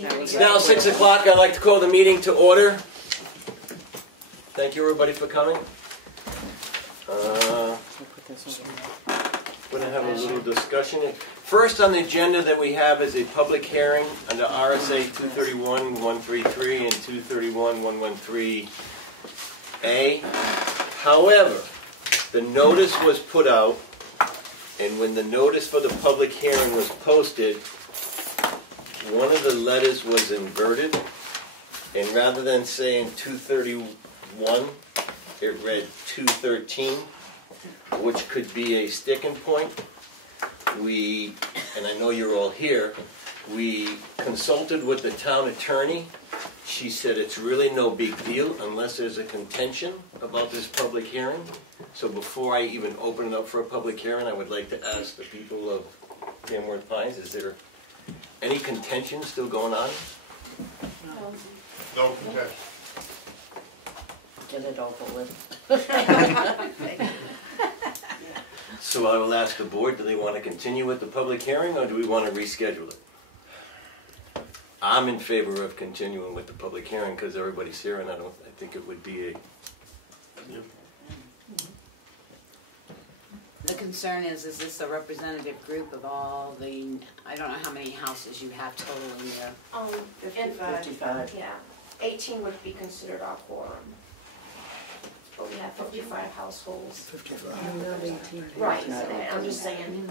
It's now 6 o'clock. I'd like to call the meeting to order. Thank you, everybody, for coming. We're going to have a little discussion. First on the agenda that we have is a public hearing under RSA 231-133 and 231-113A. However, the notice was put out, and when the notice for the public hearing was posted, one of the letters was inverted, and rather than saying 231, it read 213, which could be a sticking point. And I know you're all here, we consulted with the town attorney. She said it's really no big deal unless there's a contention about this public hearing. So before I even open it up for a public hearing, I would like to ask the people of Tamworth Pines, is there any contention still going on? No contention. Get it over with. So I will ask the board, do they want to continue with the public hearing or do we want to reschedule it? I'm in favor of continuing with the public hearing because everybody's here and I think it would be a... The concern is this a representative group of all the, I don't know how many houses you have total in there? 55. Yeah, 18 would be considered our quorum. But we have 55 households. 55. Right, I'm just saying.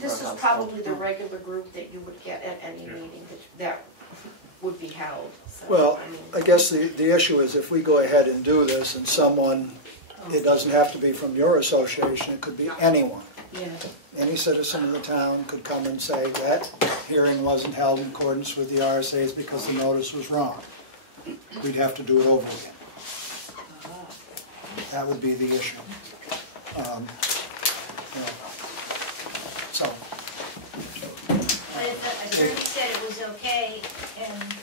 This is probably the regular group that you would get at any meeting that would be held. So, Well, I guess the issue is if we go ahead and do this and someone, it doesn't have to be from your association, it could be anyone. Yeah. Any citizen of the town could come and say that hearing wasn't held in accordance with the RSAs because the notice was wrong. We'd have to do it over again. That would be the issue. So. But the attorney said it was okay, and...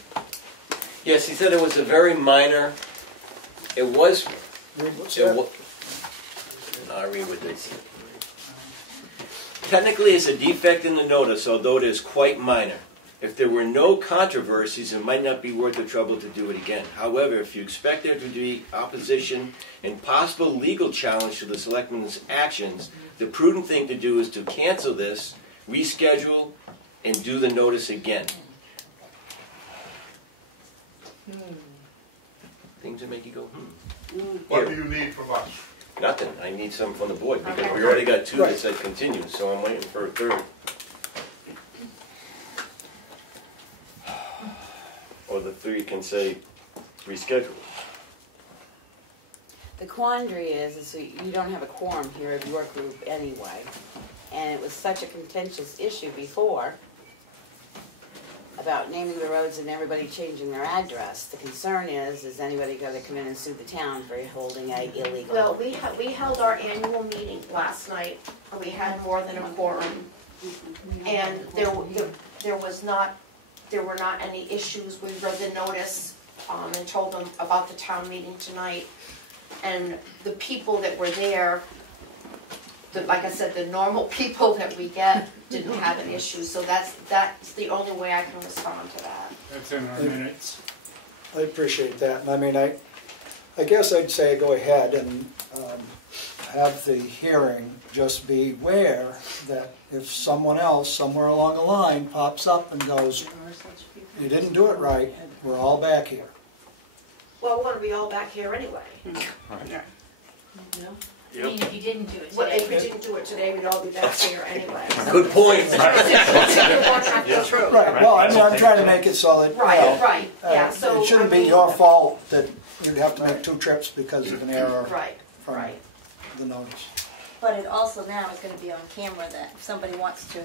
Yes, he said it was a very minor, it was... I'll read what they said. Technically, it's a defect in the notice, although it is quite minor. If there were no controversies, it might not be worth the trouble to do it again. However, if you expect there to be opposition and possible legal challenge to the Selectmen's actions, the prudent thing to do is to cancel this, reschedule, and do the notice again. Things that make you go, What do you need from us? Nothing. I need some from the board because we already got two that said continue, so I'm waiting for a third. Or the three can say reschedule. The quandary is you don't have a quorum here of your group anyway, and it was such a contentious issue before about naming the roads and everybody changing their address. The concern is anybody going to come in and sue the town for holding a illegal? Well, we held our annual meeting last night, and we had more than a quorum, and there were not any issues. We read the notice and told them about the town meeting tonight, and the people that were there, like I said, the normal people that we get didn't have an issue, so that's the only way I can respond to that. That's in our minutes. I appreciate that. And I mean, I guess I'd say go ahead and have the hearing. Just beware that if someone else somewhere along the line pops up and goes, you didn't do it right, we're all back here. Well, we're going to be all back here anyway. I mean, if you didn't do it today. Well, if we didn't do it today, we'd all be back here anyway. Good point. True. Right. Well, I mean, I'm trying to make it so that Right. Yeah. So it shouldn't be your fault that you'd have to make two trips because of an error from the notice. But it also now is going to be on camera that if somebody wants to.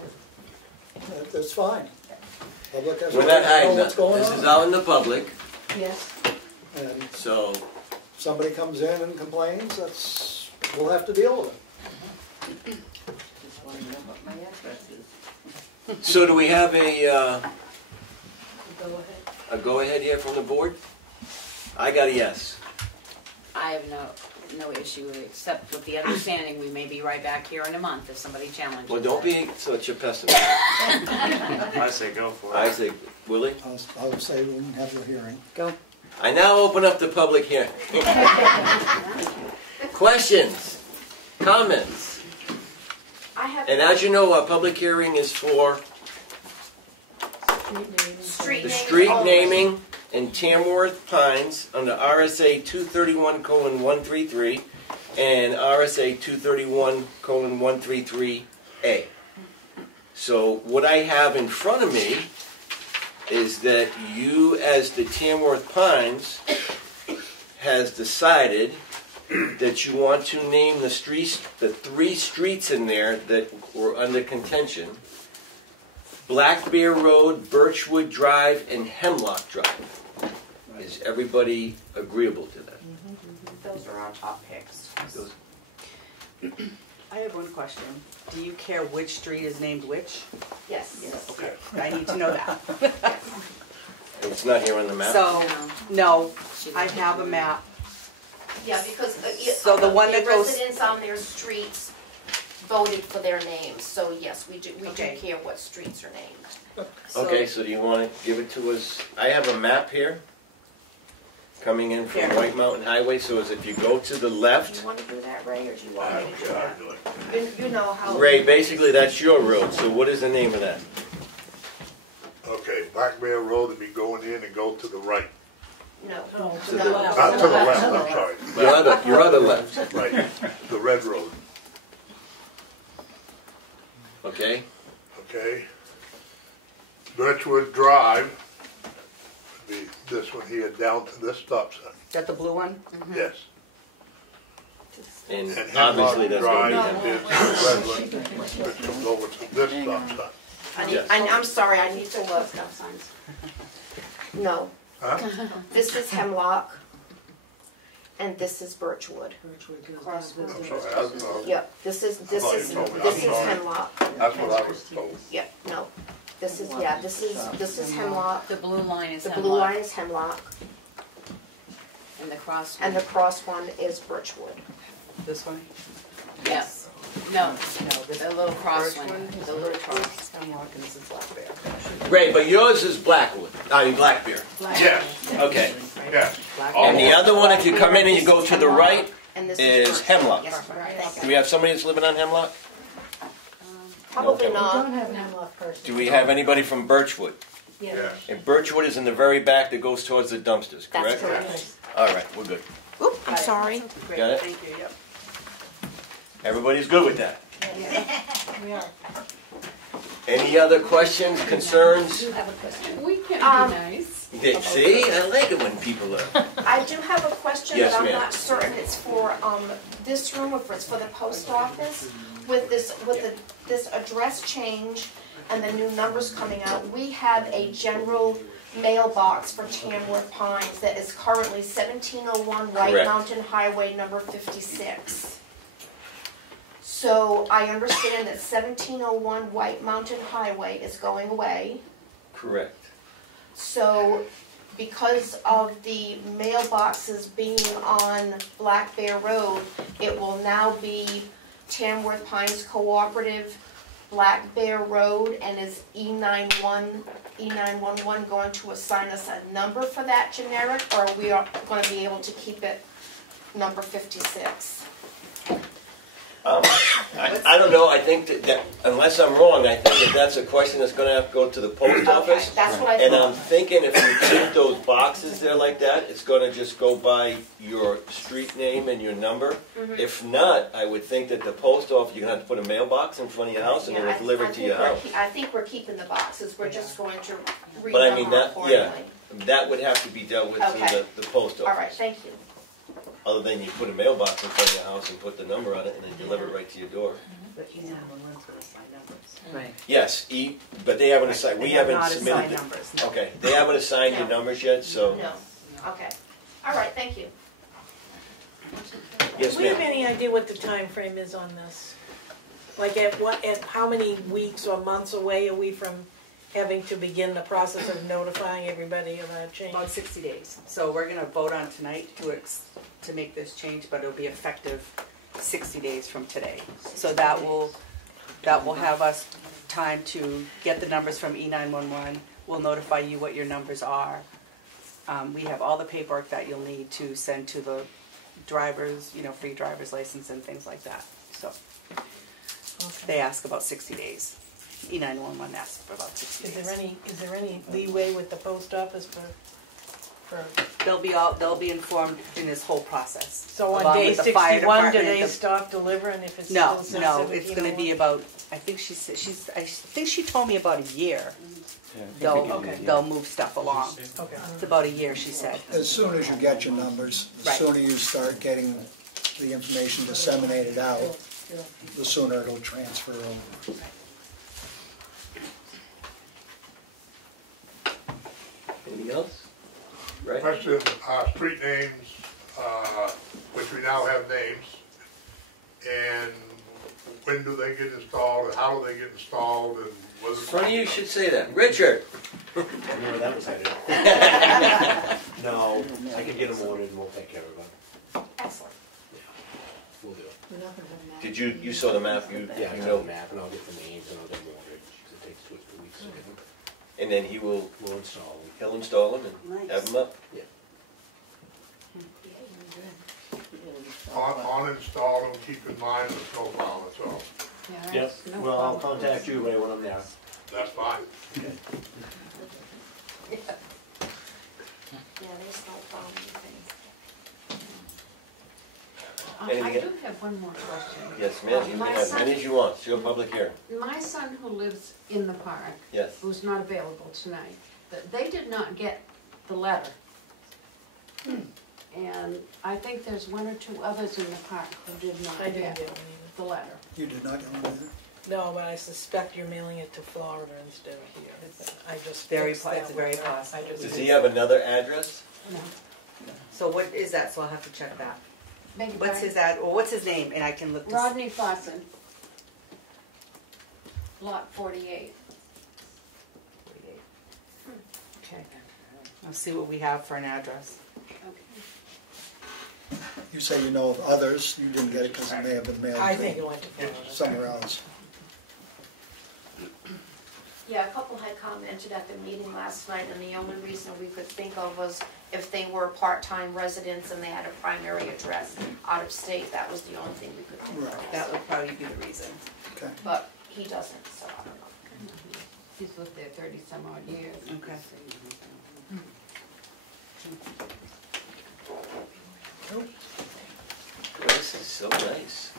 That's fine. Public has We're not hiding what's going this on. is out in the public, Yes. And so... somebody comes in and complains, we'll have to deal with it. Just want to know what my address is. So do we have a Go ahead. go-ahead here from the board? I got a yes. I have no, no issue, except with the understanding we may be right back here in a month if somebody challenges Well, don't it. be such a pessimist. I say go for it. I say, Willie? I would say we can have your hearing. Go. I now open up the public hearing. Questions? Comments? I have. And as you know, our public hearing is for Street the names street only. naming in Tamworth Pines under RSA 231:133 and RSA 231:133A. So what I have in front of me is that you, as the Tamworth Pines, has decided that you want to name the streets, the 3 streets in there that were under contention: Black Bear Road, Birchwood Drive, and Hemlock Drive. Is everybody agreeable to that? Those are our top picks. Those- I have one question. Do you care which street is named which? Yes. Okay. I need to know that. It's not here on the map? So, no, I have a map. Yeah, because So the one that goes- residents on their streets voted for their names, so yes, we do Okay. care what streets are named. Okay, so do you want to give it to us? I have a map here, coming in from Here. White Mountain Highway, so as if you go to the Do left, you want to do that, Ray, or do you want I me don't to do care, I that? do it. You know how. Ray, basically that's your road, so what is the name of that? Okay, Black Bear Road, would be going in and go to the right. No. To the No. Not to the left, I'm sorry. Your other left, Right, the red road, okay? okay? Birchwood Drive, would be this one here down to this stop sign, Is that the blue one? yes. And And obviously that's Hemlock going to Drive be is Hemlock. the red one, which comes over to this stop sign. Yes. I'm sorry, I need to look. No. Huh? This is Hemlock, and this is Birchwood. I'm sorry, Yep, this is thought you told me. I'm sorry. Hemlock. that's what I was told. Yep, no. This is Hemlock. The blue line is The Hemlock. blue line is Hemlock, And the cross and one. the cross one is Birchwood. This one? Yes. No, No, this the little cross Birch one. one. The little cross. Hemlock and this is Black Bear. Ray, but yours is Blackwood, Black Bear. Yes, Okay. yes. Black And Bear. the other one, if you come in and you go to the right, And this is Birchwood. Hemlock. Yes, thank do you. we have somebody that's living on Hemlock? Probably Okay. not. have an Hemlock person. Do we have anybody from Birchwood? Yes. And Birchwood is in the very back that goes towards the dumpsters, That's correct? correct. All right, we're good. Oop, I'm sorry. Great, Got it? thank you, yep. Everybody's good with that? We are. Any other questions, concerns? We can Um, be nice. See, I like it when people are. I do have a question, Yes, but I'm ma'am. not certain it's for, this room or if it's for the post office. With this address change and the new numbers coming out, we have a general mailbox for Tamworth Pines that is currently 1701 White Correct. Mountain Highway number 56. So I understand that 1701 White Mountain Highway is going away. Correct. So because of the mailboxes being on Black Bear Road, it will now be Tamworth Pines Cooperative, Black Bear Road, and is E911 going to assign us a number for that generic, or are we going to be able to keep it number 56? I don't know, I think that, unless I'm wrong, I think that that's a question that's gonna have to go to the post Okay, office. that's what I And I'm thought. thinking if you keep those boxes there like that, it's gonna just go by your street name and your number. Mm-hmm. If not, I would think that the post office, you're gonna have to put a mailbox in front of your house and Yeah, it'll deliver to your house. I think we're keeping the boxes, we're just going to But I mean, renumber that, yeah, accordingly. that would have to be dealt with Okay. through the post office. All right, thank you. Other than you put a mailbox in front of your house and put the number on it and then deliver it right to your door. But E911's gonna assign numbers. Right. Yes, but they haven't assigned, we They have haven't not submitted. assigned numbers, no. Okay, they haven't assigned your No. numbers yet, so. No, okay. All right, thank you. Yes, Do we have ma'am. any idea what the time frame is on this? Like at how many weeks or months away are we from having to begin the process of notifying everybody of a change? About 60 days. So we're gonna vote on tonight to make this change, but it'll be effective 60 days from today. So that will have us time to get the numbers from E911. We'll notify you what your numbers are. We have all the paperwork that you'll need to send to the drivers, free driver's license and things like that. So they ask about 60 days. E911 asks for about 60 days. Is there any leeway with the post office for? They'll be informed in this whole process. So on along day with the fire 61, do department, they stop delivering if it's No, still no, sensitive? it's going to be about. I think I think she told me about a year. They'll move stuff along. Okay. It's about a year, she said. As soon as you get your numbers, the Right. sooner you start getting the information disseminated out, the sooner it'll transfer over. Anything else? Right? Question, street names, which we now have names, and when do they get installed, and how do they get installed, and whether... Funny you should say that. Richard! I knew where that was headed. No, I can get them ordered and we'll take care of them. Excellent. We'll do it. Did you saw the map? Yeah, I You got know, the map and I'll get the names and I'll get them ordered. It takes 2 or 3 weeks to get them. and then We'll install them. he'll install them and have them up. Yeah. On install them, keep in mind the snowplow, that's all. Yep, well, I'll contact you right when I'm there. That's fine. Yeah, there's no problem with things. Anything I else? do have one more question. Yes, ma'am, you can have as many as you want. It's your public hearing. My son who lives in the park, Yes. who's not available tonight, they did not get the letter. And I think there's 1 or 2 others in the park who did not I didn't get get one the letter. You did not get one either? No, but I suspect you're mailing it to Florida instead of here. I just Very fixed po- it's that very one. possible. I just Does did. he have another address? No. So what is that? So I'll have to check that. Beg your What's pardon? his ad? Or what's his name? And I can look. Rodney Fosson. Lot 48. Okay. I'll see what we have for an address. Okay. You say you know of others, you didn't get it because it may have been mailed I think it to went to Florida. somewhere else. Yeah, a couple had commented at the meeting last night, and the only reason we could think of was if they were part-time residents and they had a primary address out of state, that was the only thing we could think of. Right. That would probably be the reason. Okay. But he doesn't, so I don't know. He's lived there 30 some odd years. Okay. This is so nice.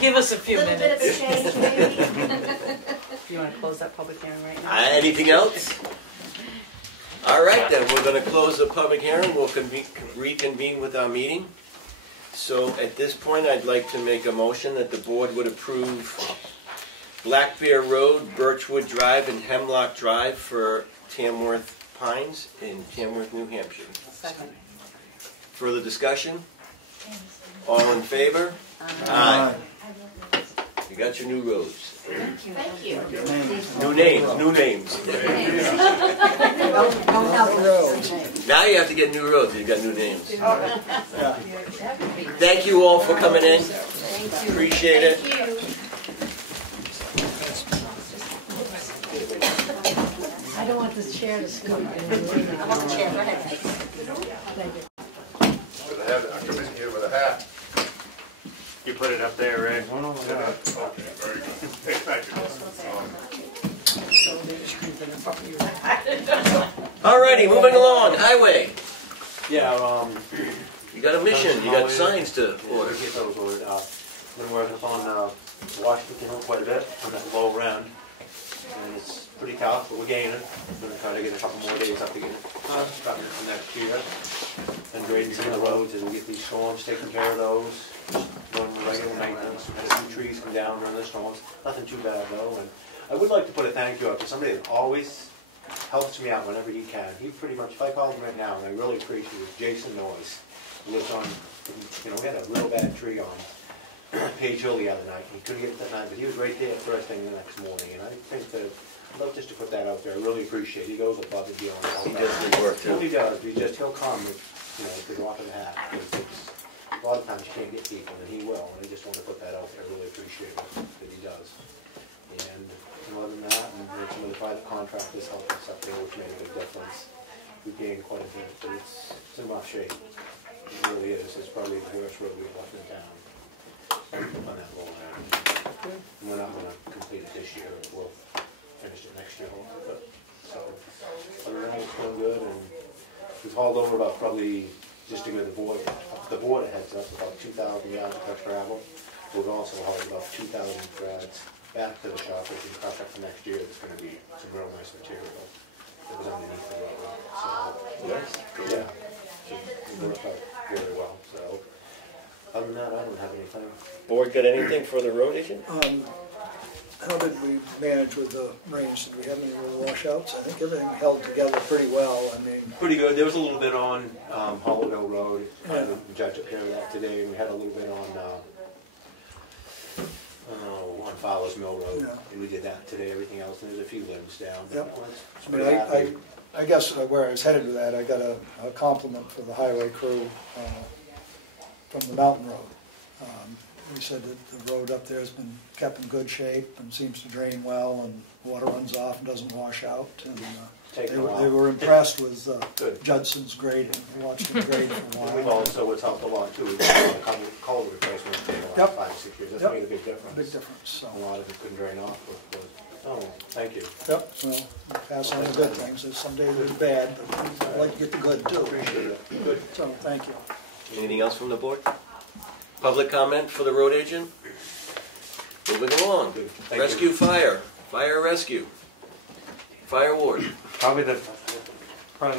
Give us a few Little bit of minutes. a change, maybe. Do you want to close that public hearing right now? Anything else? All right, then, we're going to close the public hearing. We'll reconvene with our meeting. So at this point, I'd like to make a motion that the board would approve Black Bear Road, Birchwood Drive, and Hemlock Drive for Tamworth Pines in Tamworth, New Hampshire. Second. Further discussion? All in favor? Aye. You got your new roads. Thank you. New names. Roads. Now you have to get new roads, you've got new names. Yeah. Thank you all for coming in. Thank you. Appreciate it. Thank you. I don't want this chair to scoot. I want the chair, go ahead. Thank you. I come in here with a hat. You put it up there, Ray? Okay, very good. Hey, thank you. Alrighty, moving along, highway. Yeah, You got a mission, you got signs to order. Get those ordered. Been working on Washington Hill quite a bit on that low end. And it's pretty tough, but we're gaining. We're gonna try to get a couple more days up to get it starting for next year. And grading some of the roads as we get these storms, taking care of those. Just doing regular maintenance. We had a few trees come down during the storms. Nothing too bad though. And I would like to put a thank you out to somebody that always helps me out whenever he can. He pretty much, if I called him right now, and I really appreciate it, Jason Noyes. He lives on, we had a real bad tree on Page Hill the other night. He couldn't get it that night, but he was right there first thing the next morning. And I think that, I'd love just to put that out there. I really appreciate it. He goes above and beyond. He does good work too. He really does. He'll come with, the drop of the hat. A lot of times you can't get people, and he will. And I just want to put that out there. I really appreciate it that he does. And other than that, and some of the private contractors helped us up there, which made a big difference. We gained quite a bit, but it's in rough shape. It really is. It's probably the worst road we've left in town on that roll there. And we're not going to complete it this year. We'll finish it next year. But, so, other than that, it's going good. And we've hauled over about probably, just to give the border heads up, about 2,000 yards of crushed gravel. We've also hauled about 2,000 threads back to the shop, which is contract for next year. There's going to be some real nice material that was underneath the road. So, yeah, it worked out very well. So, other than that, I don't have anything. Board got anything for the road agent? How did we manage with the rains? Did we have any real washouts? I think everything held together pretty well. I mean, pretty good. There was a little bit on Hollowdale Road. The judge took care of that today. And we had a little bit on Fowler's Mill Road. Yeah. And we did that today. Everything else, and there's a few limbs down. Yep. I guess where I was headed with that, I got a compliment for the highway crew from the mountain road. He said that the road up there has been kept in good shape and seems to drain well, and water runs off and doesn't wash out. And they were impressed with Judson's grading. They watched him grade for a while. We've also, it's helped a lot too. We've done a culvert replacement in the last 5 or 6 years. That's made a big difference. Big difference. So. A lot of it couldn't drain off. Oh, thank you. Yep. Well, pass on the good things. There's some days it's bad, but I'd like to get the good too. Appreciate it. Good. So thank you. Anything else from the board? Public comment for the road agent? Moving along. Rescue fire. Fire rescue. Fire ward. Probably the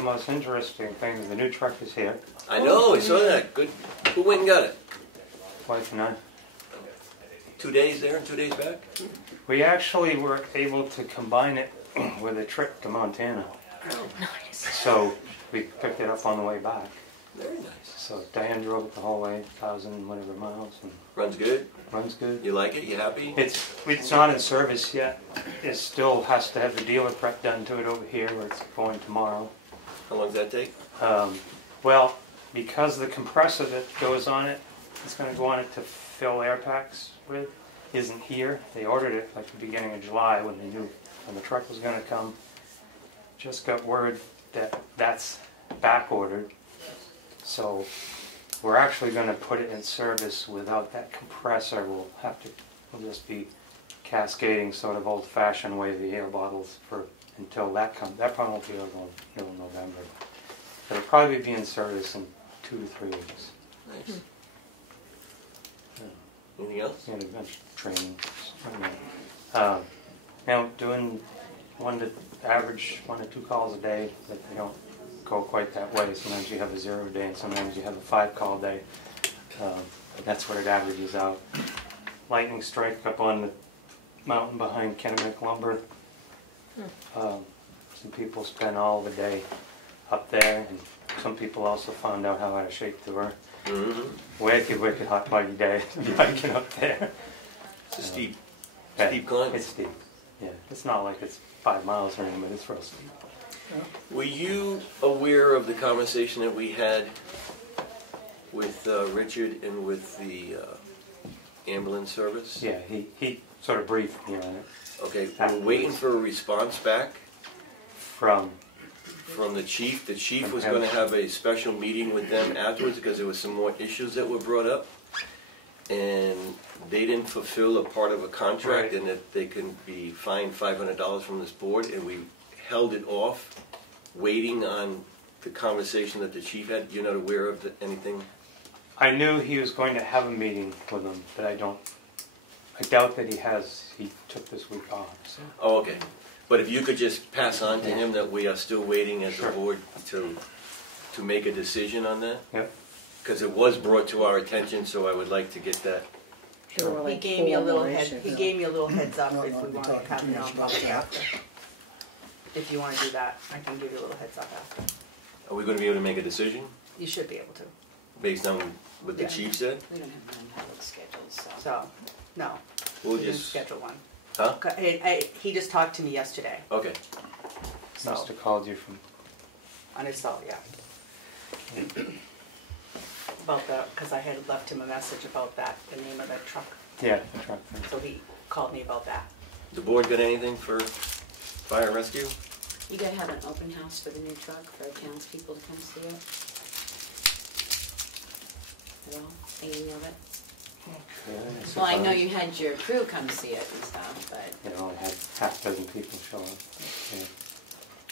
most interesting thing is the new truck is here. I know, I saw that. Good. Who went and got it? Wife and I. 2 days there and 2 days back? We actually were able to combine it with a trip to Montana. Oh, nice. So we picked it up on the way back. Very nice. So Diane drove it the whole way, 1,000 whatever miles. And runs good? Runs good. You like it? You happy? It's not in service yet. It still has to have the dealer prep done to it over here, where it's going tomorrow. How long does that take? Well, because the compressor that goes on it, it's going to go on it to fill air packs with, isn't here. They ordered it like the beginning of July when they knew when the truck was going to come. Just got word that that's back ordered. So we're actually going to put it in service without that compressor. We'll just be cascading sort of old-fashioned way the air bottles until that comes. That probably won't be until November. It'll probably be in service in 2 to 3 weeks. Nice. Anything else? Yeah, adventure training. Doing average 1 to 2 calls a day, but they don't go quite that way. Sometimes you have a 0 day and sometimes you have a 5-call day. That's what it averages out. Lightning strike up on the mountain behind Kennebec Lumber. Some people spend all the day up there, and some people also found out how out of shape they were. Wicked hot muggy day to be hiking up there. It's a steep climb. It's steep. Yeah, it's not like it's 5 miles or anything, but it's real steep. Were you aware of the conversation that we had with Richard and with the ambulance service? Yeah, he sort of briefed me on it. Okay, we're waiting for a response back from the chief. The chief was going to have a special meeting with them afterwards because there was some more issues that were brought up, and they didn't fulfill a part of a contract, and that they can be fined $500 from this board, and we held it off, waiting on the conversation that the chief had. You're not aware of anything? I knew he was going to have a meeting with them, but I doubt that he has. He took this week off. So. Oh, okay. But if you could just pass on to him that we are still waiting as a board to make a decision on that? Yep. Because it was brought to our attention, so I would like to get that. He gave me a little heads up if we want to come in on public after. If you want to do that, I can give you a little heads up after. Are we going to be able to make a decision? You should be able to. Based on what the chief said? We don't have non-public schedules, so. So, no, We'll we didn't just, schedule one. huh? He just talked to me yesterday, Okay. so, Must have called you from. on his cell, yeah. About that, because I had left him a message about that, the name of that truck. Yeah, the truck thing. So he called me about that. The board got anything for fire and rescue? You gotta have an open house for the new truck for townspeople to come see it. At all, thinking of it? Okay, Well, I know you had your crew come see it and stuff, but You know, I had half a dozen people show up. Yeah.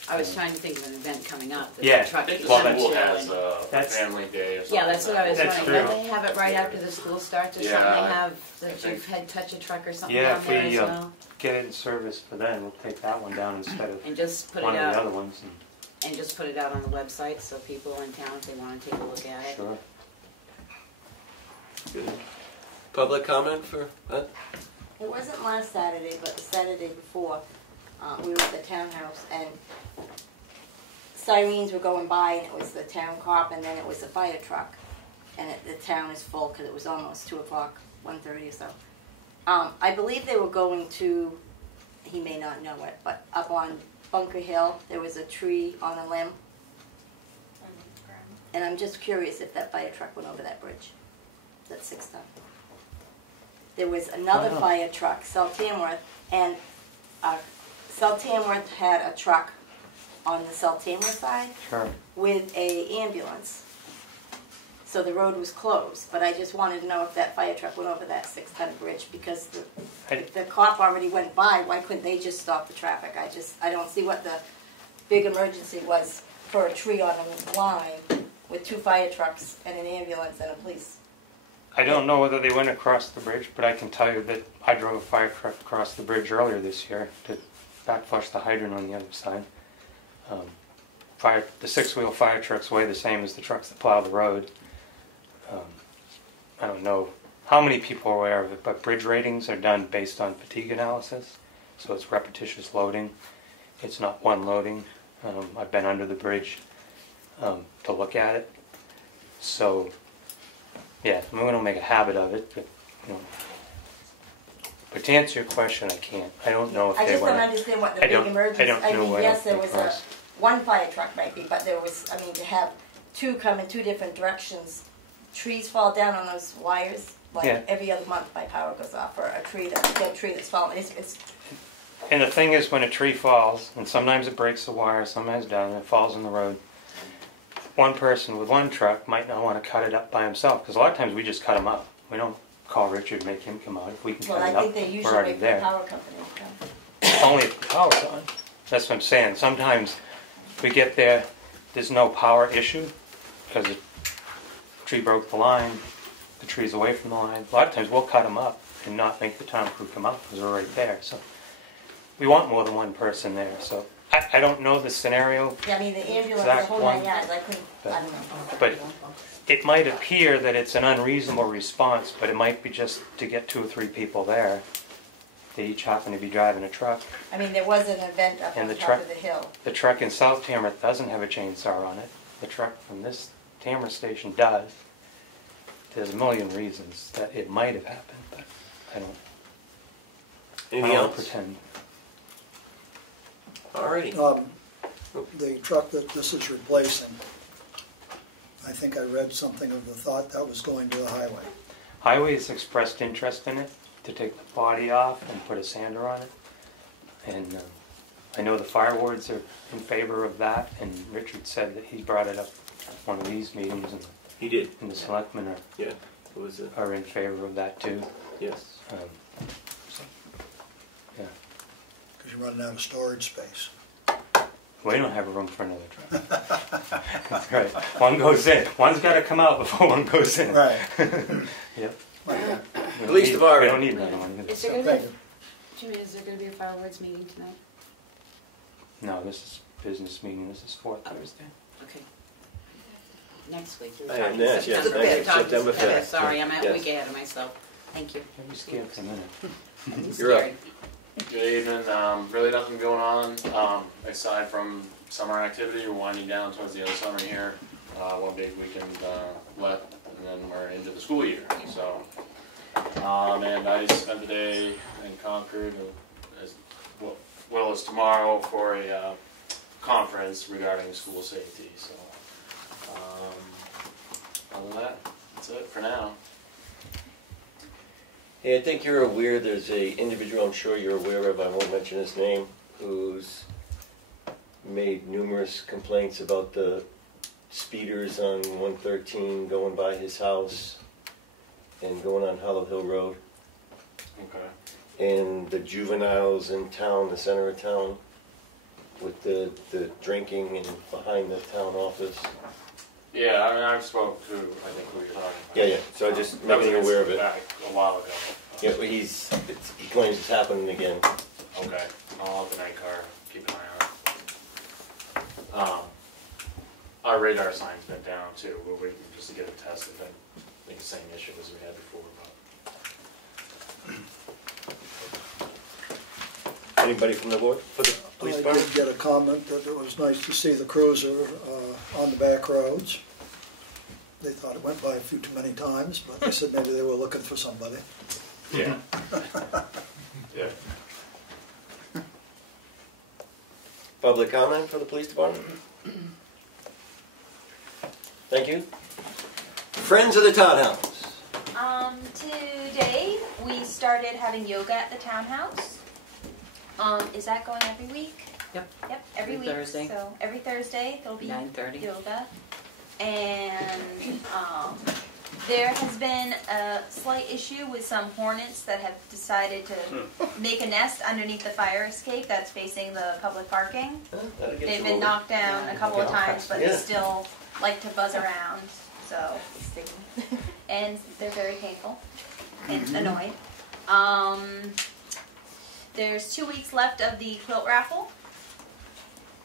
I was trying to think of an event coming up. that Yeah. the truck I think could the come school to has and- a That's- family day or something. Yeah, that's what I was That's wondering. true. Don't they have it right after the school starts or Yeah, something? They I have the think- chief head touch a truck or something Yeah, down if there as we well? get it in service for then, we'll take that one down instead of And just put one it of the out, other ones. and just put it out on the website so people in town, if they wanna take a look at it. Sure. Good. Public comment for that? It wasn't last Saturday, but the Saturday before, we were at the townhouse and sirens were going by and it was the town cop and then it was the fire truck. And the town is full because it was almost 2 o'clock, 1:30 or so. I believe they were going to, he may not know it, but up on Bunker Hill, there was a tree on a limb. And I'm just curious if that fire truck went over that bridge. That's 6 ton. There was another Wow. fire truck, South Tamworth, and South Tamworth had a truck on the South Tamworth side Sure. with a ambulance. So the road was closed, but I just wanted to know if that fire truck went over that 6 ton bridge because the cop already went by. Why couldn't they just stop the traffic? I don't see what the big emergency was for a tree on a line with 2 fire trucks and an ambulance and a police. I don't know whether they went across the bridge, but I can tell you that I drove a fire truck across the bridge earlier this year to backflush the hydrant on the other side. The 6-wheel fire trucks weigh the same as the trucks that plow the road. I don't know how many people are aware of it, but bridge ratings are done based on fatigue analysis. So it's repetitious loading. It's not one loading. I've been under the bridge to look at it. So, yeah, I mean, we don't make a habit of it, but, you know. But to answer your question, I can't. I don't know if I they just went. don't understand what the I big don't- emergency. I don't know mean, why yes, there they was crossed. one fire truck maybe, but there was. I mean, to have 2 come in 2 different directions, trees fall down on those wires. Like Yeah. every other month, my power goes off, or a dead tree that's fallen. It's And the thing is, when a tree falls, and sometimes it breaks the wire, sometimes it doesn't, it falls in the road. One person with one truck might not want to cut it up by himself, because a lot of times we just cut them up. We don't call Richard and make him come out. If we can well, cut I it up, think they we're usually already wait for the there. power company to come. Only if the power's on. That's what I'm saying. Sometimes we get there, there's no power issue, because the tree broke the line, the tree's away from the line. A lot of times we'll cut them up and not make the town crew come up, because we're right there. So we want more than one person there. So I don't know the scenario, Yeah, I mean, the ambulance, Exact the whole one. 9 yards. I couldn't. I don't know. but it might appear that it's an unreasonable response, but it might be just to get 2 or 3 people there. They each happen to be driving a truck. I mean, there was an event up And on the top truck- of the hill. The truck in South Tamworth doesn't have a chainsaw on it. The truck from this Tamworth station does. There's a million reasons that it might have happened, but I don't Anything wanna else? pretend. Alrighty. The truck that this is replacing, I think I read something of the thought that was going to the highway. Highways expressed interest in it, to take the body off and put a sander on it. And I know the fire wards are in favor of that, and Richard said that he brought it up at one of these meetings, and He did. and the selectmen Yeah. What was it? are in favor of that too. Yes. So, yeah. Because you're running out of storage space. We don't have room for another truck. That's right. One goes in. One's got to come out before one goes in. Right. Yep. Police department. We don't need another one. Is there gonna Thank be, you. Jimmy, is there gonna be a fire wards meeting tonight? No, this is business meeting. This is 4th Thursday. Okay. Next week. We're I talking am next, yes, September next week, 5th. Talking September 5th. Sorry, I'm a Yes. week ahead of myself. Thank you. Maybe scared for a minute. I'm You're up. scared. Good evening. Really nothing going on aside from summer activity. We're winding down towards the end of summer here. One big weekend left, and and then we're into the school year. So, and I spent the day in Concord, as well as tomorrow, for a conference regarding school safety. So, other than that, that's it for now. Hey, I think you're aware there's a individual, I'm sure you're aware of, I won't mention his name, who's made numerous complaints about the speeders on 113 going by his house and going on Hollow Hill Road. Okay. And the juveniles in town, the center of town, with the drinking and behind the town office. Yeah, I mean, I've spoke to, I think, who you're talking about. Yeah, yeah, so I just That making you was aware of it. back a while ago. Yeah, but he claims it's happening again. Okay, I'll have the night car, keep an eye on it. Our radar sign's been down too, we're waiting just to get it tested. I think the same issue as we had before. Anybody from the board for the police I department? did get a comment that it was nice to see the cruiser on the back roads. They thought it went by a few too many times, but they said maybe they were looking for somebody. Yeah. Yeah. Public comment for the police department? Thank you. Friends of the Townhouse. Today we started having yoga at the townhouse. Is that going every week? Yep. Yep, every week. Thursday. So every Thursday there'll be 9:30. yoga. And there has been a slight issue with some hornets that have decided to make a nest underneath the fire escape that's facing the public parking. They've been knocked down a couple of times, but they still like to buzz around. So, and they're very painful and annoyed. There's 2 weeks left of the quilt raffle.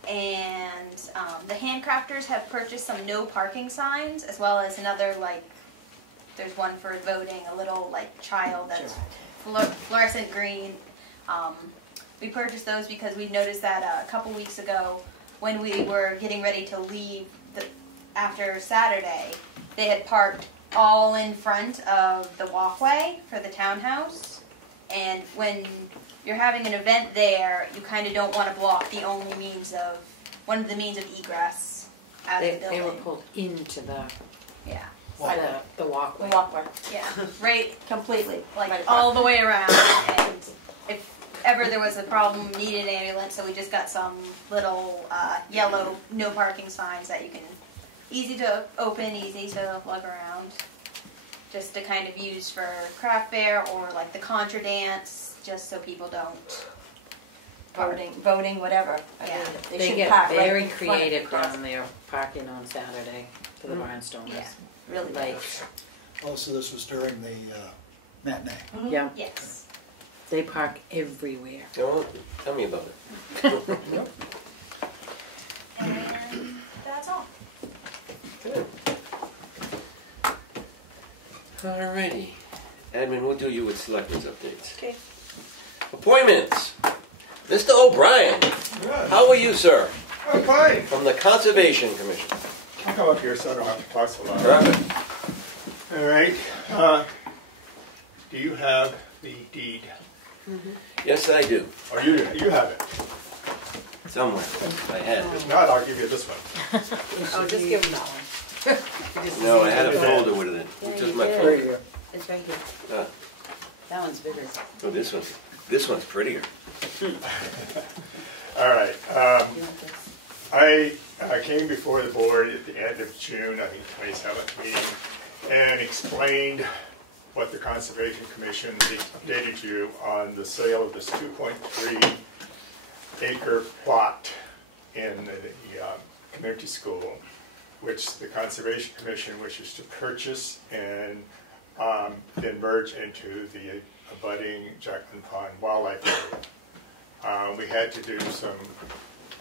And the handcrafters have purchased some no parking signs, as well as another, like, there's one for voting, a little, like, child that's fluorescent green. We purchased those because we noticed that a couple weeks ago, when we were getting ready to leave after Saturday, they had parked all in front of the walkway for the townhouse. And when you're having an event there, you kind of don't want to block the only means of, one of the means of egress out of the building. They were pulled into the the walkway. The walkway, yeah, right, Completely. like Right all the way around. And if ever there was a problem, needed an ambulance, so we just got some little yellow no parking signs that you can, easy to open, easy to lug around, just to kind of use for craft fair or like the contra dance, just so people don't. Voting, whatever. I Yeah. mean, They should get park right very in front of creative the cross. down there parking on Saturday for the barnstormers. Yeah. Really Like, Also, this was during the matinee. yeah, Yes. they park everywhere. No, tell me about it. And that's all. Good. Alrighty. Admin, we'll do you with selectors updates. Okay. Appointments. Mr. O'Brien. How are you, sir? I'm fine. From the Conservation Commission. I'll go up here so I don't have to talk so loud. Perfect. All right. Do you have the deed? Yes, I do. Or you have it? Somewhere. I had it. If not, I'll give you this one. Oh, just give them that one. No, I had a folder with it. Yeah, Which you is my did. folder. It's right here. Ah, That one's bigger. oh, this one's prettier. All right. You want this? I came before the board at the end of June, I think 27th meeting, and explained what the Conservation Commission updated you on the sale of this 2.3 acre plot in the community school, which the Conservation Commission wishes to purchase and then merge into the abutting Jackman Pond wildlife area. We had to do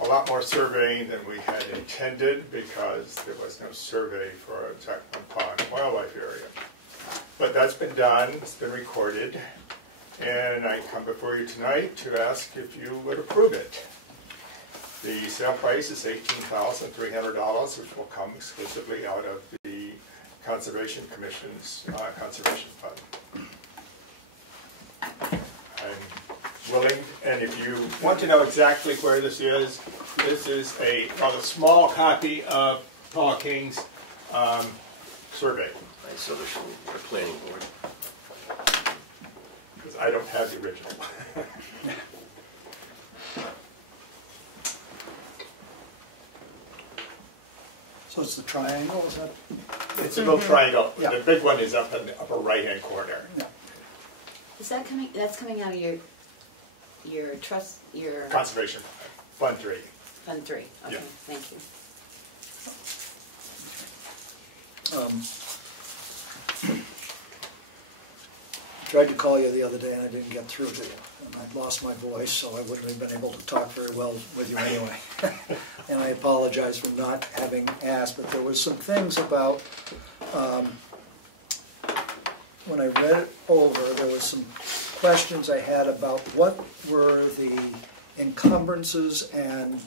a lot more surveying than we had intended because there was no survey for Jackman Pond wildlife area. But that's been done, it's been recorded, and I come before you tonight to ask if you would approve it. The sale price is $18,300, which will come exclusively out of the Conservation Commission's conservation fund. I'm willing, and if you want to know exactly where this is a rather small copy of Paul King's survey. I saw this from the planning board. Because I don't have the original. So it's the triangle, is that? It's a little triangle. Yeah. The big one is up in the upper right-hand corner. Yeah. Is that coming, that's coming out of your trust, your Conservation Fund 3. Fund 3? Okay, Yeah. thank you. Tried to call you the other day and I didn't get through to you. And I lost my voice, so I wouldn't have been able to talk very well with you anyway. And I apologize for not having asked, but there was some things about, when I read it over, there was some questions I had about what were the encumbrances and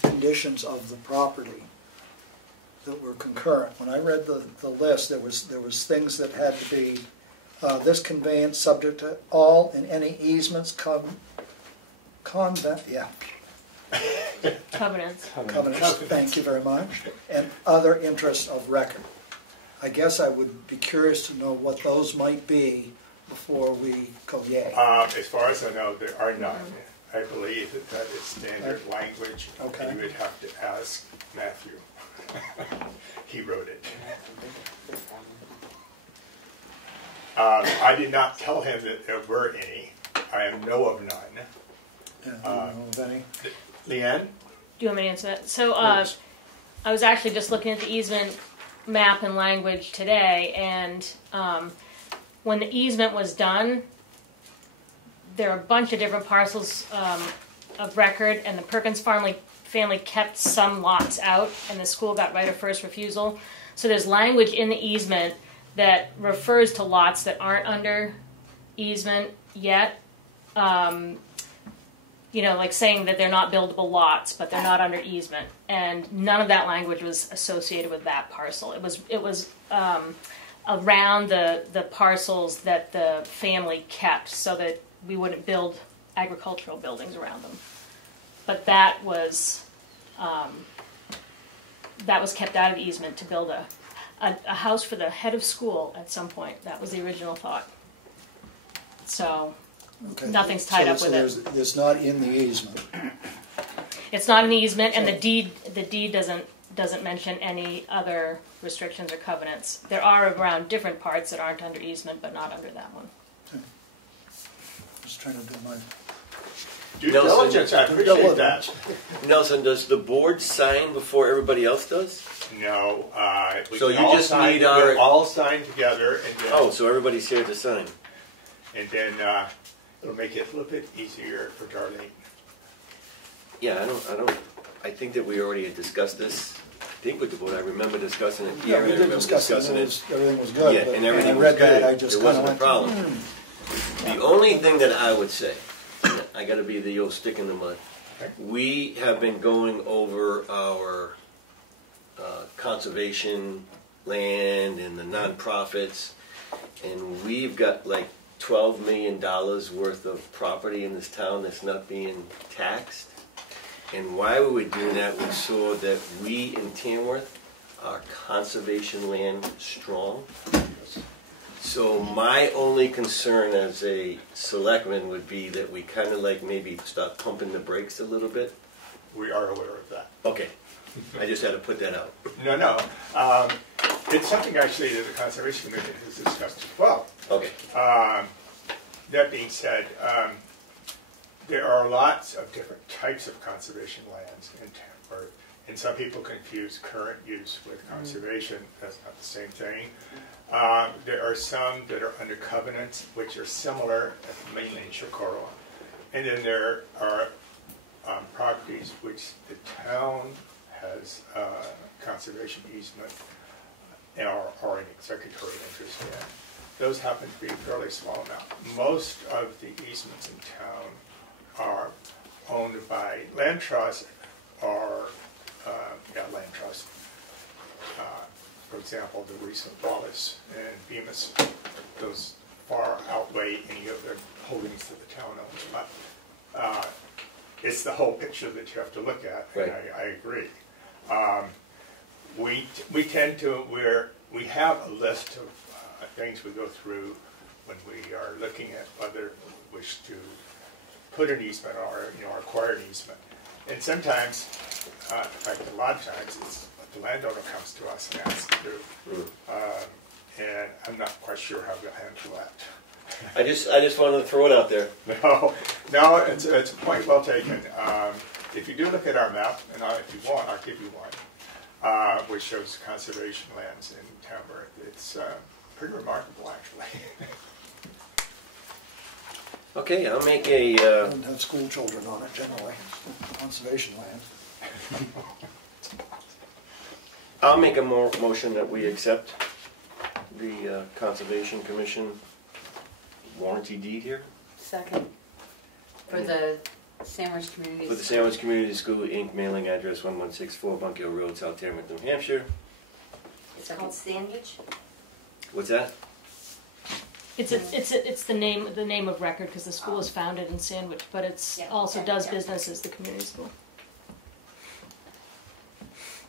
conditions of the property that were concurrent. When I read the list, there was things that had to be, this conveyance subject to all and any easements, covenants, thank you very much, and other interests of record. I guess I would be curious to know what those might be before we go yay. As far as I know, there are none. I believe that is standard language. Okay. You would have to ask Matthew. He wrote it. I did not tell him that there were any. I know of none. Yeah, do you know of any? Leanne? Do you want me to answer that? So I was actually just looking at the easement map and language today, and when the easement was done, there are a bunch of different parcels of record, and the Perkins family kept some lots out, and the school got right of first refusal. So there's language in the easement that refers to lots that aren't under easement yet. You know, like saying that they're not buildable lots, but they're not under easement. And none of that language was associated with that parcel. It was around the parcels that the family kept, so that we wouldn't build agricultural buildings around them. But that was kept out of the easement to build a house for the head of school at some point. That was the original thought. So Okay. nothing's tied up with it. It's not in the easement. It's not an easement, and the deed doesn't mention any other restrictions or covenants. There are around different parts that aren't under easement, but not under that one. Okay. Just trying to do my Due diligence, I appreciate that. Nelson, does the board sign before everybody else does? No. So you just need our... We'll all sign together. And then, Oh, so everybody's here to sign. And then it'll make it a little bit easier for Darlene. Yeah, I think that we already had discussed this. I think with the board, I remember discussing it here. Yeah, we and I did remember discuss it. discussing Everything was good. Yeah, but and everything when I was read that, good. I just There kind wasn't a of problem. The only thing that I would say, I got to be the old stick in the mud. Okay. We have been going over our conservation land and the nonprofits, and we've got like $12 million worth of property in this town that's not being taxed. And why we were doing that was so that we in Tamworth are conservation land strong. So my only concern as a selectman would be that we kind of like maybe start pumping the brakes a little bit. We are aware of that. Okay, I just had to put that out. No. It's something actually that the Conservation Commission has discussed as well. Okay. That being said, there are lots of different types of conservation lands in Tamworth, and some people confuse current use with conservation. That's not the same thing. There are some that are under covenants, which are similar, mainly in Socorro. And then there are properties which the town has conservation easement or an executory interest in. Those happen to be a fairly small amount. Most of the easements in town are owned by land trusts or got land trust. For example, the recent Wallace and Bemis, those far outweigh any of the holdings that the town owns. But it's the whole picture that you have to look at, and Right. I agree. We tend to, we have a list of things we go through when we are looking at whether we wish to put an easement or acquire an easement. And sometimes, in fact, a lot of times, it's the landowner comes to us and asks to do. And I'm not quite sure how we'll handle that. I just wanted to throw it out there. No, it's a point well taken. If you do look at our map, and if you want, I'll give you one, which shows conservation lands in Tamworth. It's pretty remarkable, actually. Okay, I'll make a. Doesn't have school children on it generally. Conservation land. I'll make a motion that we accept the Conservation Commission warranty deed here Second. For the Sandwich Community for the Sandwich Community School, Inc., mailing address 1164 Bunk Hill Road, South Tamworth, New Hampshire. It's called Sandwich. What's that? It's the name of record because the school is founded in Sandwich, but it's also does business as the community school.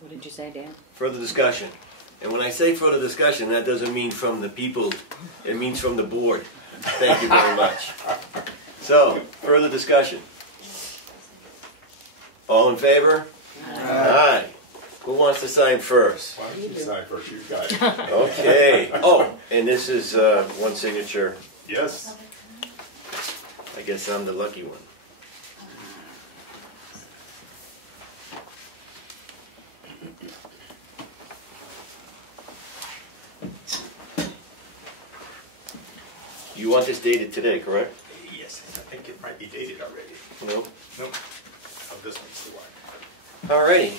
What did you say, Dan? Further discussion. And when I say further discussion, that doesn't mean from the people, it means from the board. Thank you very much. So, further discussion. All in favor? Aye. Who wants to sign first? Why don't you sign first, you guys? Okay. Oh, and this is one signature. Yes. I guess I'm the lucky one. You want this dated today, correct? Yes, I think it might be dated already. No? Nope. Oh, this one's the one. Alrighty.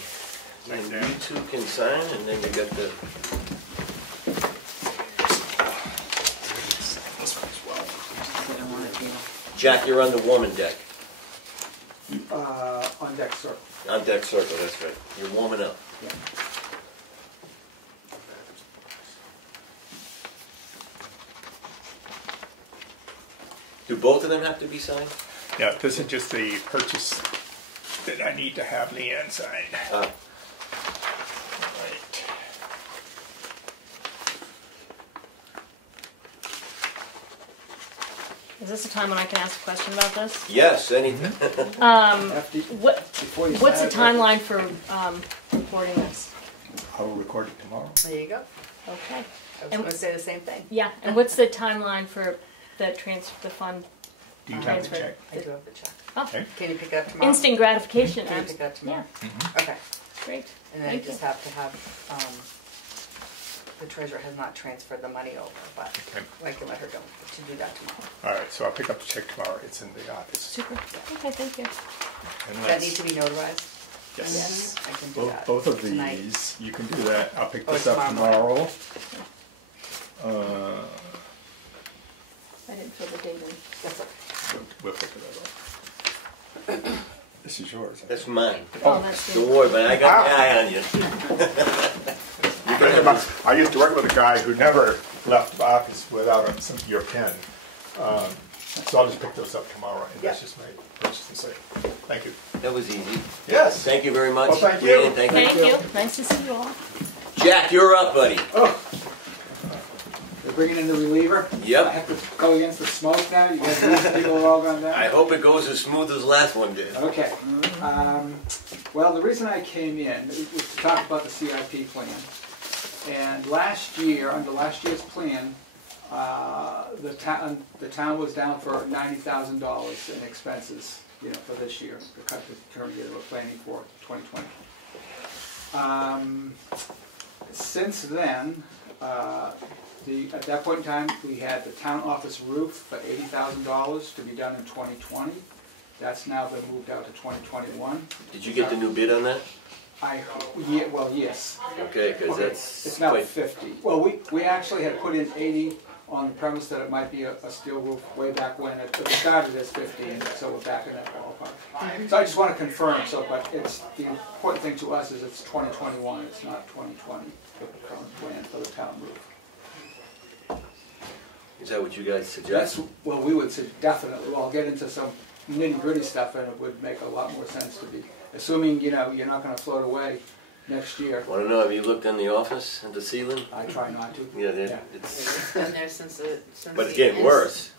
Thanks, And Dan. you two can sign, and then you got the. This one as well. Jack, you're on the warming deck. On deck, sir. On deck circle, that's right. You're warming up. Yeah. Do both of them have to be signed? Yeah, this is just the purchase that I need to have Leanne sign. Ah. Right. Is this a time when I can ask a question about this? Yes, anything. What's the timeline for reporting this? I will record it tomorrow. There you go. Okay. I was going to say the same thing. Yeah, and what's the timeline for the fund Do you have the transfer? check? I do have the check. Oh, Okay. Can you pick it up tomorrow? instant gratification. Can you pick it up tomorrow? Yeah, Okay. great. And then Thank I just you. have to have, the treasurer has not transferred the money over, but Okay. I can let her go to do that tomorrow. All right, so I'll pick up the check tomorrow. It's in the office. Super. Okay, thank you. And Does that need to be notarized? Yes. I can do that. Both of tonight. these, you can do that. I'll pick Oh, this up tomorrow. tomorrow. I didn't fill the date in. That's okay. We'll pick it up. This is yours. That's mine. Oh, that's Don't good. worry, but I got my eye on you. I used to work with a guy who never left the office without your pen. So I'll just pick those up tomorrow, and that's just my purchase and say, thank you. That was easy. Yes. Thank you very much. Well, thank you. Leanne, Thank you. Nice to see you all. Jack, you're up, buddy. They're bringing in the reliever? I Yep. have to go against the smoke now? You guys, people have all gone down? I hope it goes as smooth as last one did. Okay. Well, the reason I came in was to talk about the CIP plan. And last year, under last year's plan, the town was down for $90,000 in expenses, for this year, the current year that we're planning for, 2020. Since then, at that point in time, we had the town office roof for $80,000 to be done in 2020. That's now been moved out to 2021. Did you get the new bid on that? Well, yes. Okay, because Okay, that's it's now quite. 50. Well, we actually had put in 80 on the premise that it might be a steel roof way back when. It started as 15, so we're back in that ballpark. So I just want to confirm, but it's, the important thing to us is it's 2021, it's not 2020, the current plan for the town roof. Is that what you guys suggest? Well, we would say definitely. Well, I'll get into some nitty-gritty stuff, and it would make a lot more sense to be, assuming, you know, you're not going to float away next year. Want to know, have you looked in the office at the ceiling? I try not to. Yeah, And it's been there since but it's getting worse.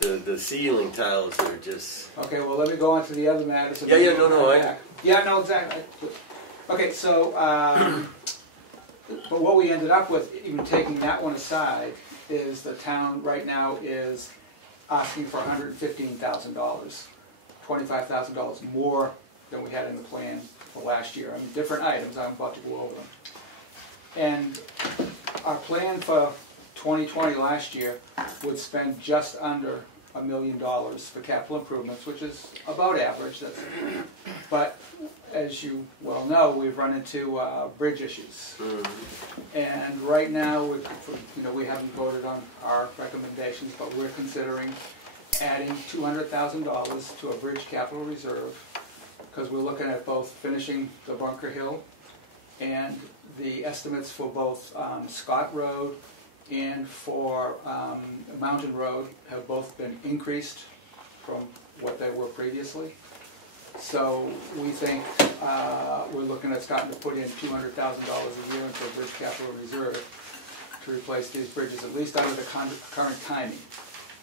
The ceiling tiles are just... Okay, well, let me go on to the other matters. Yeah, no, Yeah, no, exactly. Okay, so, but what we ended up with, even taking that one aside, is the town right now is asking for $115,000, $25,000 more than we had in the plan for last year. I mean, different items, I'm about to go over them. And our plan for 2020 last year would spend just under $1 million for capital improvements, which is about average. But as you well know, we've run into bridge issues. And right now, we haven't voted on our recommendations, but we're considering adding $200,000 to a bridge capital reserve, because we're looking at both finishing the Bunker Hill, and the estimates for both Scott Road and for Mountain Road have both been increased from what they were previously. So we think we're looking at starting to put in $200,000 a year into a bridge capital reserve to replace these bridges, at least under the current timing.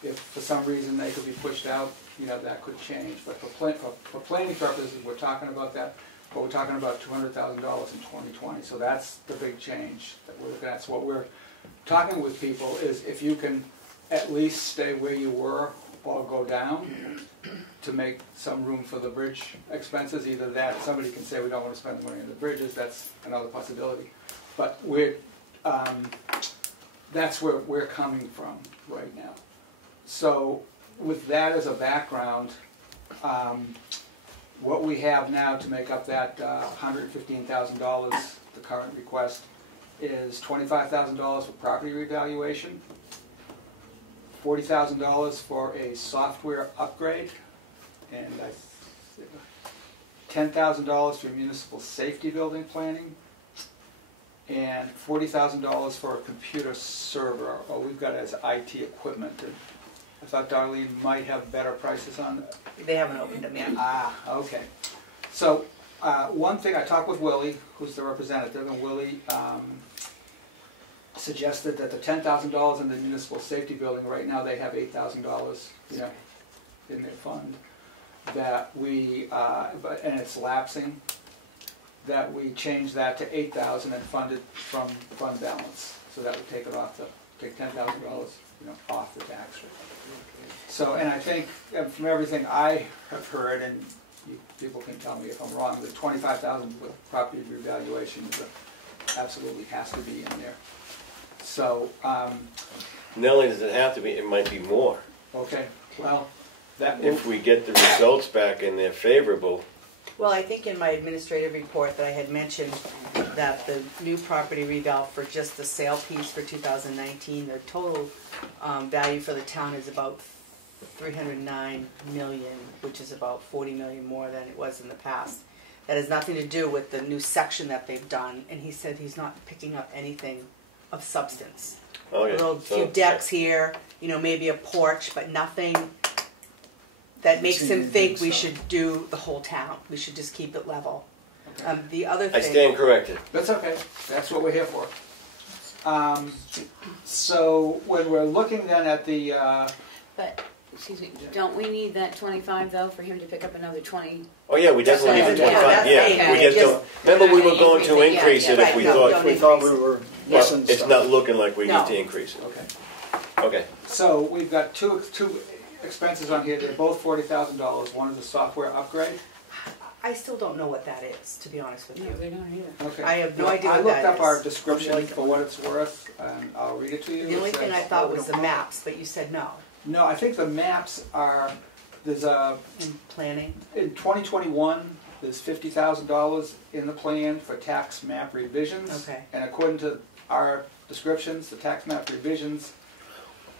If for some reason they could be pushed out, you know, that could change. But for planning purposes, we're talking about that. But we're talking about $200,000 in 2020. So that's the big change that we're looking at. So what we're talking with people is if you can at least stay where you were or go down to make some room for the bridge expenses. Either that, somebody can say we don't want to spend the money on the bridges, that's another possibility. But that's where we're coming from right now. So with that as a background, what we have now to make up that $115,000, the current request, is $25,000 for property revaluation, $40,000 for a software upgrade, and $10,000 for municipal safety building planning, and $40,000 for a computer server. All we've got as IT equipment. And I thought Darlene might have better prices on that. They haven't opened them yet. Ah, okay. So one thing, I talked with Willie, who's the representative, and Willie suggested that the $10,000 in the municipal safety building, right now they have $8,000, you know, in their fund, that we, and it's lapsing, that we change that to $8,000 and fund it from fund balance. So that would take it off take $10,000, you know, off the tax rate. So, and I think from everything I have heard, and people can tell me if I'm wrong, the $25,000 with property revaluation absolutely has to be in there. So, not only does it have to be, it might be more. Okay, well, if we get the results back and they're favorable. Well, I think in my administrative report that I had mentioned that the new property reval for just the sale piece for 2019, the total value for the town is about $309 million, which is about $40 million more than it was in the past. That has nothing to do with the new section that they've done, and he said he's not picking up anything of substance. Okay. A little few decks here, you know, maybe a porch, but nothing that makes him think we should do the whole town. We should just keep it level. Okay. The other thing... I stand corrected. That's okay. That's what we're here for. So when we're looking then at the... But, excuse me, don't we need that 25 though for him to pick up another 20? Oh yeah, we definitely need the 25. Yeah, we just don't. Remember, we were going to increase it if we thought we were well, missing it's stuff. not looking like we need to increase it. Okay. Okay. So we've got two expenses on here. They're both $40,000. One is a software upgrade. I still don't know what that is, to be honest with you. No, they don't either. Okay. I have no idea what I looked that up is. our description for what it's worth, and I'll read it to you. The only thing I thought was the maps, but you said no. No, I think the maps are, there's a... In planning? In 2021, there's $50,000 in the plan for tax map revisions. Okay. And according to our descriptions. The tax map revisions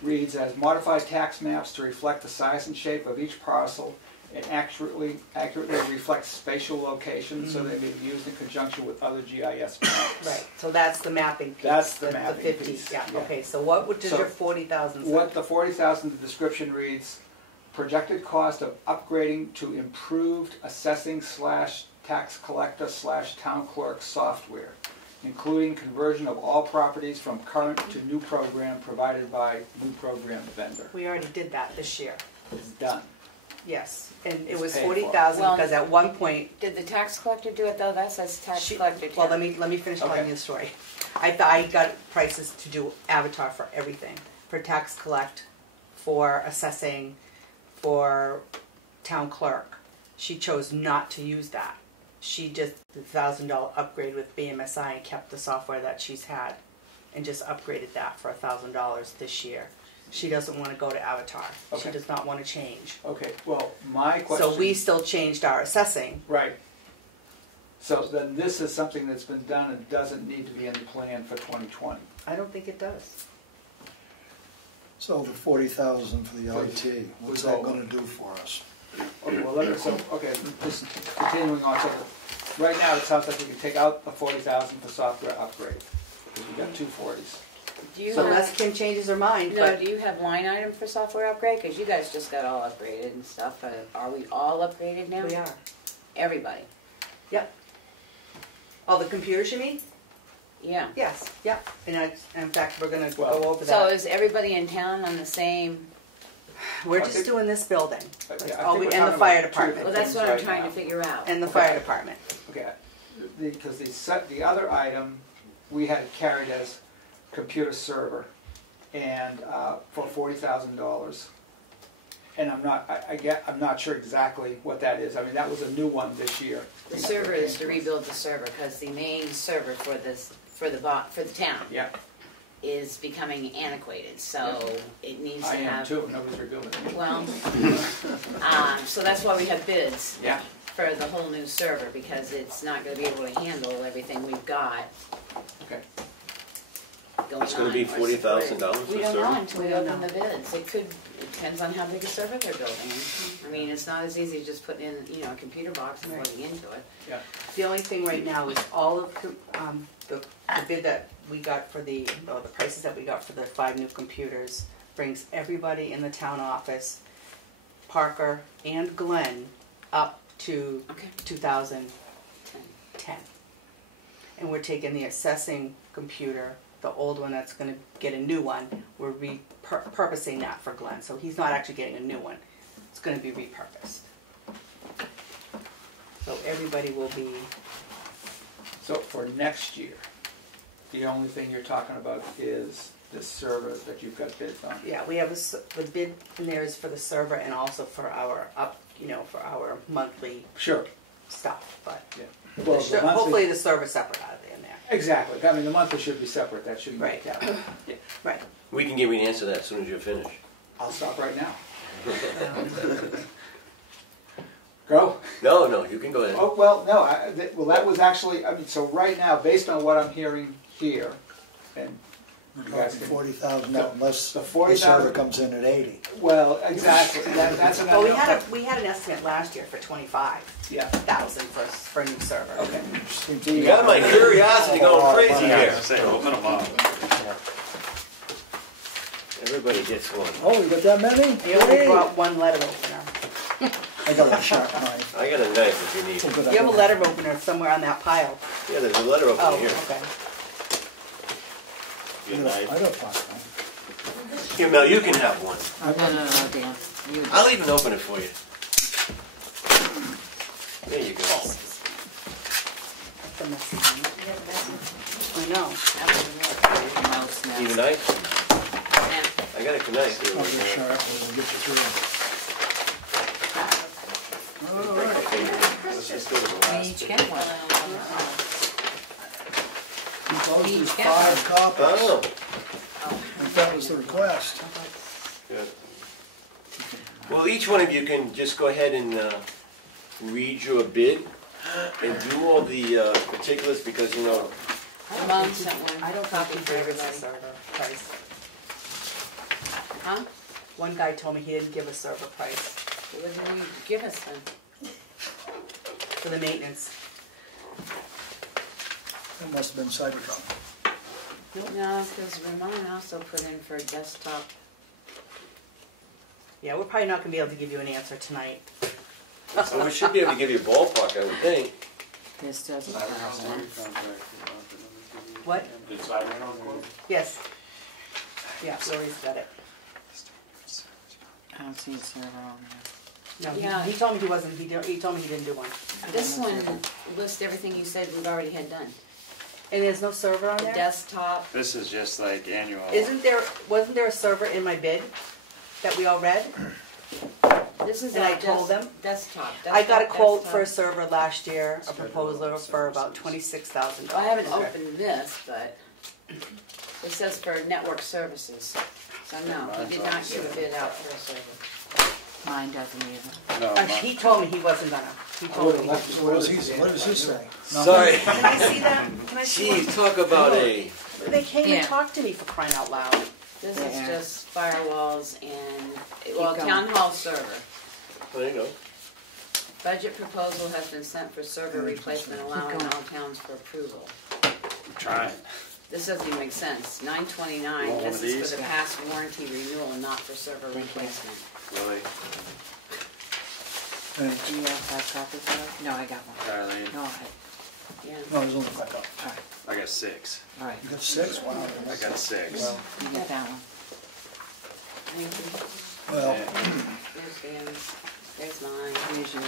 reads as modified tax maps to reflect the size and shape of each parcel and accurately reflect spatial locations so they may be used in conjunction with other GIS maps. Right, so that's the mapping piece. That's the mapping 50, piece. yeah, Yeah. okay, so what does So your 40,000 say? What the 40,000, the description reads, projected cost of upgrading to improved assessing / tax collector / town clerk software, including conversion of all properties from current to new program provided by new program vendor. We already did that this year. It's done. Yes, and it It's was paid for. 40,000 Well, because at one point. Did the tax collector do it though? That says tax collector too. Well, let me finish telling you the story. I got prices to do Avatar for everything, for tax collect, for assessing, for town clerk. She chose not to use that. She just did $1,000 upgrade with BMSI and kept the software that she's had, and just upgraded that for $1,000 this year. She doesn't want to go to Avatar. Okay. She does not want to change. Okay, well, my question... So we still changed our assessing. Right. So then this is something that's been done and doesn't need to be in the plan for 2020. I don't think it does. So the 40,000 for the IT, what's that going to do for us? Okay, well, just continuing on. So right now, it sounds like we can take out the 40,000 for software upgrade, because we've got two 40s. Do you So have, unless Kim changes her mind, no, but do you have line item for software upgrade? Because you guys just got all upgraded and stuff. Are we all upgraded now? we are. Everybody? Yep. All the computers, you mean? Yeah. Yes. Yep. And in fact, we're going to go over So that. is everybody in town on the same? We're just doing this building. Yeah, That's I all think we, we're and the talking fire about two department. Well, that's things what I'm right trying now. to figure out. And the fire department. Okay, because the other item we had carried as computer server, and for $40,000. And I'm not sure exactly what that is. I mean, that was a new one this year. The server is to rebuild the server because the main server for the town Yeah, is becoming antiquated. So it needs to I am have. too. Nobody's rebuilding it. Well, so that's why we have bids Yeah. for the whole new server because it's not going to be able to handle everything we've got. Okay. It's going to be $40,000 for We a don't know server? until we open the bids. It depends on how big a server they're building. I mean, it's not as easy as just putting in, a computer box and plugging into it. Yeah. The only thing right now is all of the bid that we got for the prices that we got for the 5 new computers brings everybody in the town office, Parker and Glenn, up to 2010. And we're taking the assessing computer, the old one that's going to get a new one, we're repurposing that for Glenn. So he's not actually getting a new one. It's going to be repurposed. So everybody will be... So for next year, the only thing you're talking about is this server that you've got bids on. Yeah, we have the bid in there is for the server and also for our for our monthly stuff. But Well, the monthly- hopefully the server's separate out of there in there. Exactly. I mean, the monthly should be separate. That shouldn't Right. be that. Yeah. Right. We can give you an answer to that as soon as you're finished. I'll stop right now. Go. No, you can go ahead. Oh, well, no, that was actually, so right now, based on what I'm hearing here, and you guys can... 40,000 unless the the 40,000 server comes in at 80. Well, exactly, that's another... Well, we had an estimate last year for 25,000 for a new server. Okay. You got my curiosity going crazy here. Open them up. Everybody gets one. Oh, we got that many? He only brought one letter opener. I got a sharp knife. I got a knife if you need it. You have a letter opener somewhere on that pile. Yeah, there's a letter opener here. Okay. Good knife. I got a pocket knife. Here, Mel, you can have one. No, Dan. I'll even open it for you. There you go. That's a messy one. I know. Need a knife? I got a knife here. I'll get sharp. We'll get you through. All right. Let's just go to the We last each bit. get one. There's 5 copies. Oh, If that was the request. good. Well, each one of you can just go ahead and read your bid and do all the particulars because, The mom sent one. I don't Copy think for he gave us a everybody. server price. Huh? One guy told me he didn't give a server price What did you give us then? for the maintenance. It must have been Cybertron. No, because Ramon also put in for a desktop. Yeah, we're probably not gonna be able to give you an answer tonight. So we should be able to give you a ballpark, I would think. This doesn't What? Did Cybertron quote? Yes. Yeah, Lori's got it. I don't see a server on there. No, Yeah. he told me he wasn't, he told me he didn't do one. This one lists everything you said we've already had done. And there's no server on The there? desktop. This is just like annual. Wasn't there a server in my bid that we all read? This is And our I told them? desktop. I got a quote desktop. for a server last year, a proposal for about $26,000. Well, I haven't opened this, but it says for network services. So no, he did not give a bid out for a server. Mine doesn't either. No, He told me he wasn't gonna. He told me. What does he say? Sorry. Can I see that? Can I see Jeez, talk about a. They came Yeah. and talked to me for crying out loud. This is just firewalls and, going. town hall server. There you go. Budget proposal has been sent for server replacement, allowing all towns for approval. I'm trying. This doesn't even make sense. 929, Want one this of is these? for the past warranty renewal, not for server replacement. Really? Do you have 5 copies of it? No, I got one. Darlene? No, yeah. No, there's only 5 copies. I got 6. All right. You got 6? Wow. I got 6. Well, You get that one. Thank you. well, There's Dan's. There's mine. Here's your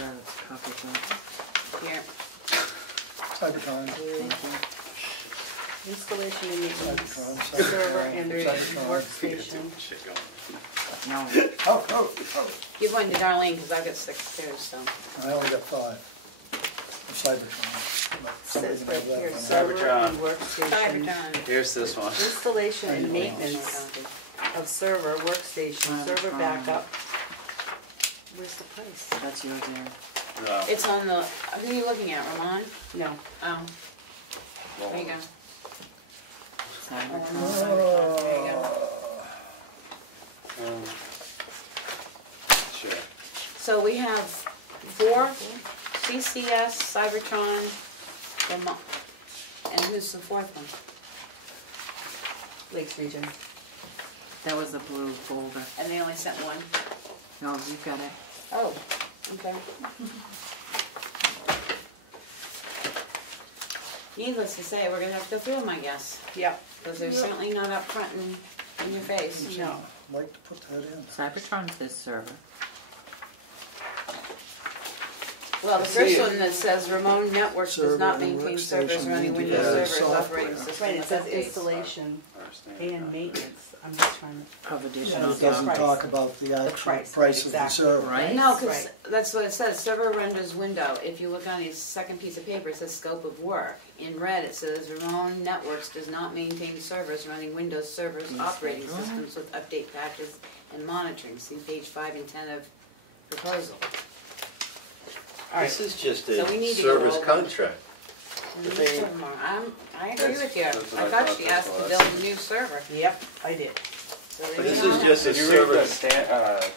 copy of Here. Cybertron. Thank you. Installation and maintenance, Cybertron. server and Cybertron. workstation. Shit going. No. Oh. Give one to Darlene, because I've got 6 too, so. I only got 5. Of Cybertron. But somebody Says can right have that here, one. server Cybertron. and workstation. Cybertron. Here's this one. Installation and maintenance of server, workstation, server backup. Where's the price? That's yours there. No. It's on the, who are you looking at, Ramon? No. Oh, there you go. There you go. Sure. So we have 4 CCS, Cybertron, Vermont, and who's the 4th one? Lakes Region. That was the blue folder. And they only sent 1? No, you've got it. Oh, okay. Needless to say, we're gonna have to go through them, I guess. Yep. Because they're certainly not up front in your face. No. I'd like to put that in. Cybertron's this server. Well, the first one that says Ramon Networks does not Server and maintain workstation servers running integrated Windows servers, software. operating systems. Right, it says updates. installation and maintenance. I'm just trying to. Of And additional it doesn't price. talk about the actual price, price of the exactly. server. Right. No, because Right. that's what it says, server renders window. If you look on his second piece of paper, it says scope of work. In red, it says Ramon Networks does not maintain servers running Windows servers, operating systems with update patches and monitoring. See page 5 and 10 of proposal. This is just So we need to go service over. contract. And the server mar- I agree That's- with you. that's what I I thought thought she this asked to was. build a new server. Yep, I did. So But there this you is go. just a Did you read the service.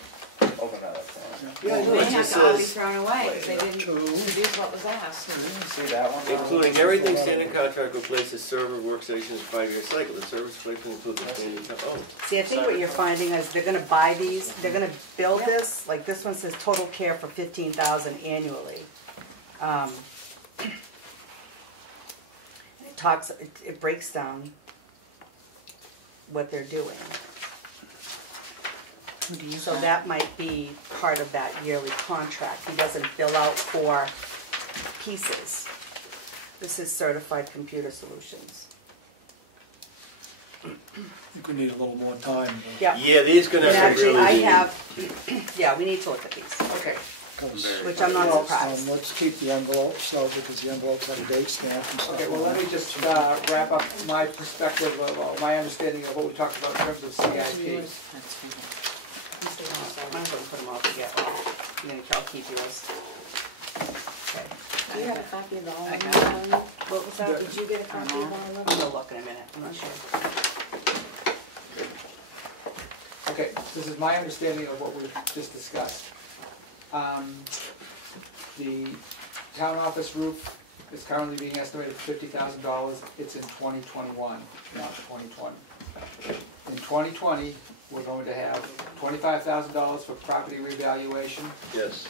open that thing? Yeah, I know, They it have just to all be says, thrown away because they didn't produce what was asked. See that one? including everything standard contract replaces server workstations 5-year cycle. The service replacement includes the standard, oh. See, I think what you're finding is they're gonna buy these, they're gonna build this, like this one says total care for $15,000 annually. It breaks down what they're doing. So that might be part of that yearly contract. He doesn't bill out for pieces. This is Certified Computer Solutions. I think we need a little more time. but- Yeah. Yeah, these gonna And have to actually, really I be. have, yeah, we need to look at these. Okay. Which I'm not Well, surprised. let's keep the envelopes, so, because the envelopes have a date stamp and stuff. Okay, well, let me just wrap up my perspective of, my understanding of what we talked about in terms of CIP. Might as well put them all together. And then I'll keep yours. Okay. Do you have a copy of all of them? What was that? Did you get a copy of all of them? I'm gonna look in a minute, I'm not sure. Okay, this is my understanding of what we've just discussed. The town office roof is currently being estimated at $50,000. It's in 2021, not 2020. In 2020, we're going to have $25,000 for property revaluation Yes.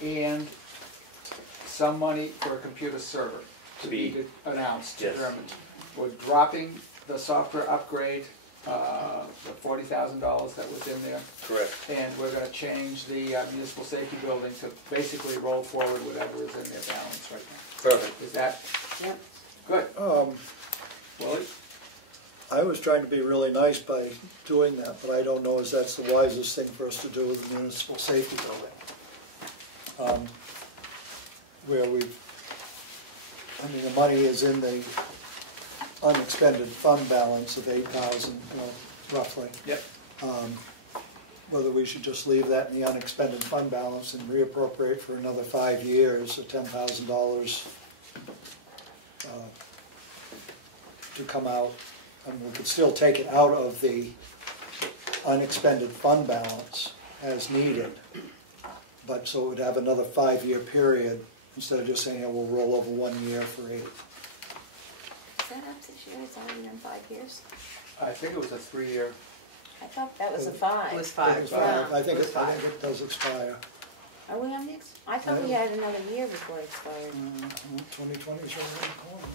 and some money for a computer server To be announced, yes. determined. We're dropping the software upgrade, the $40,000 that was in there. Correct. And we're gonna change the municipal safety building to basically roll forward whatever is in their balance right now. Perfect. Is that Yep. good? Willie? I was trying to be really nice by doing that, but I don't know if that's the wisest thing for us to do with the municipal safety building. Where the money is in the unexpended fund balance of 8,000, roughly. Yep. Whether we should just leave that in the unexpended fund balance and reappropriate for another 5 years, or $10,000 to come out. And we could still take it out of the unexpended fund balance as needed, but so it would have another 5-year period instead of just saying, yeah, we'll roll over 1 year for 8. Is that up this year? It's only in 5 years? I think it was a 3-year. I thought that was a 5. It was It 5. was Yeah. I think it does expire. Are we on the, I thought we had another year before it expired. 2020 is right around the corner.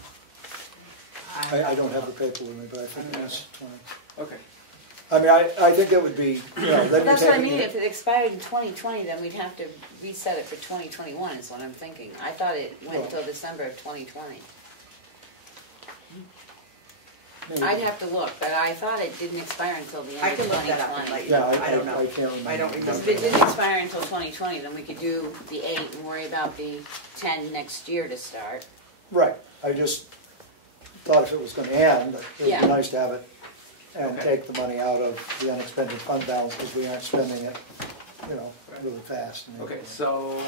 I don't have the paper with me, but I think it's 20. Okay. I mean, I think that would be, then That's what I you mean, take if it expired in 2020, then we'd have to reset it for 2021 is what I'm thinking. I thought it went until December of 2020. I'd have to look, but I thought it didn't expire until the I end can of look that up and 2020. let you Yeah, know. I I don't know. I can't remember. I don't Because remember. if it didn't expire until 2020, then we could do the 8 and worry about the 10 next year to start. Right, I just thought if it was going to end, it would Yeah. be nice to have it and Okay. take the money out of the unexpended fund balance because we aren't spending it, really fast. Okay, so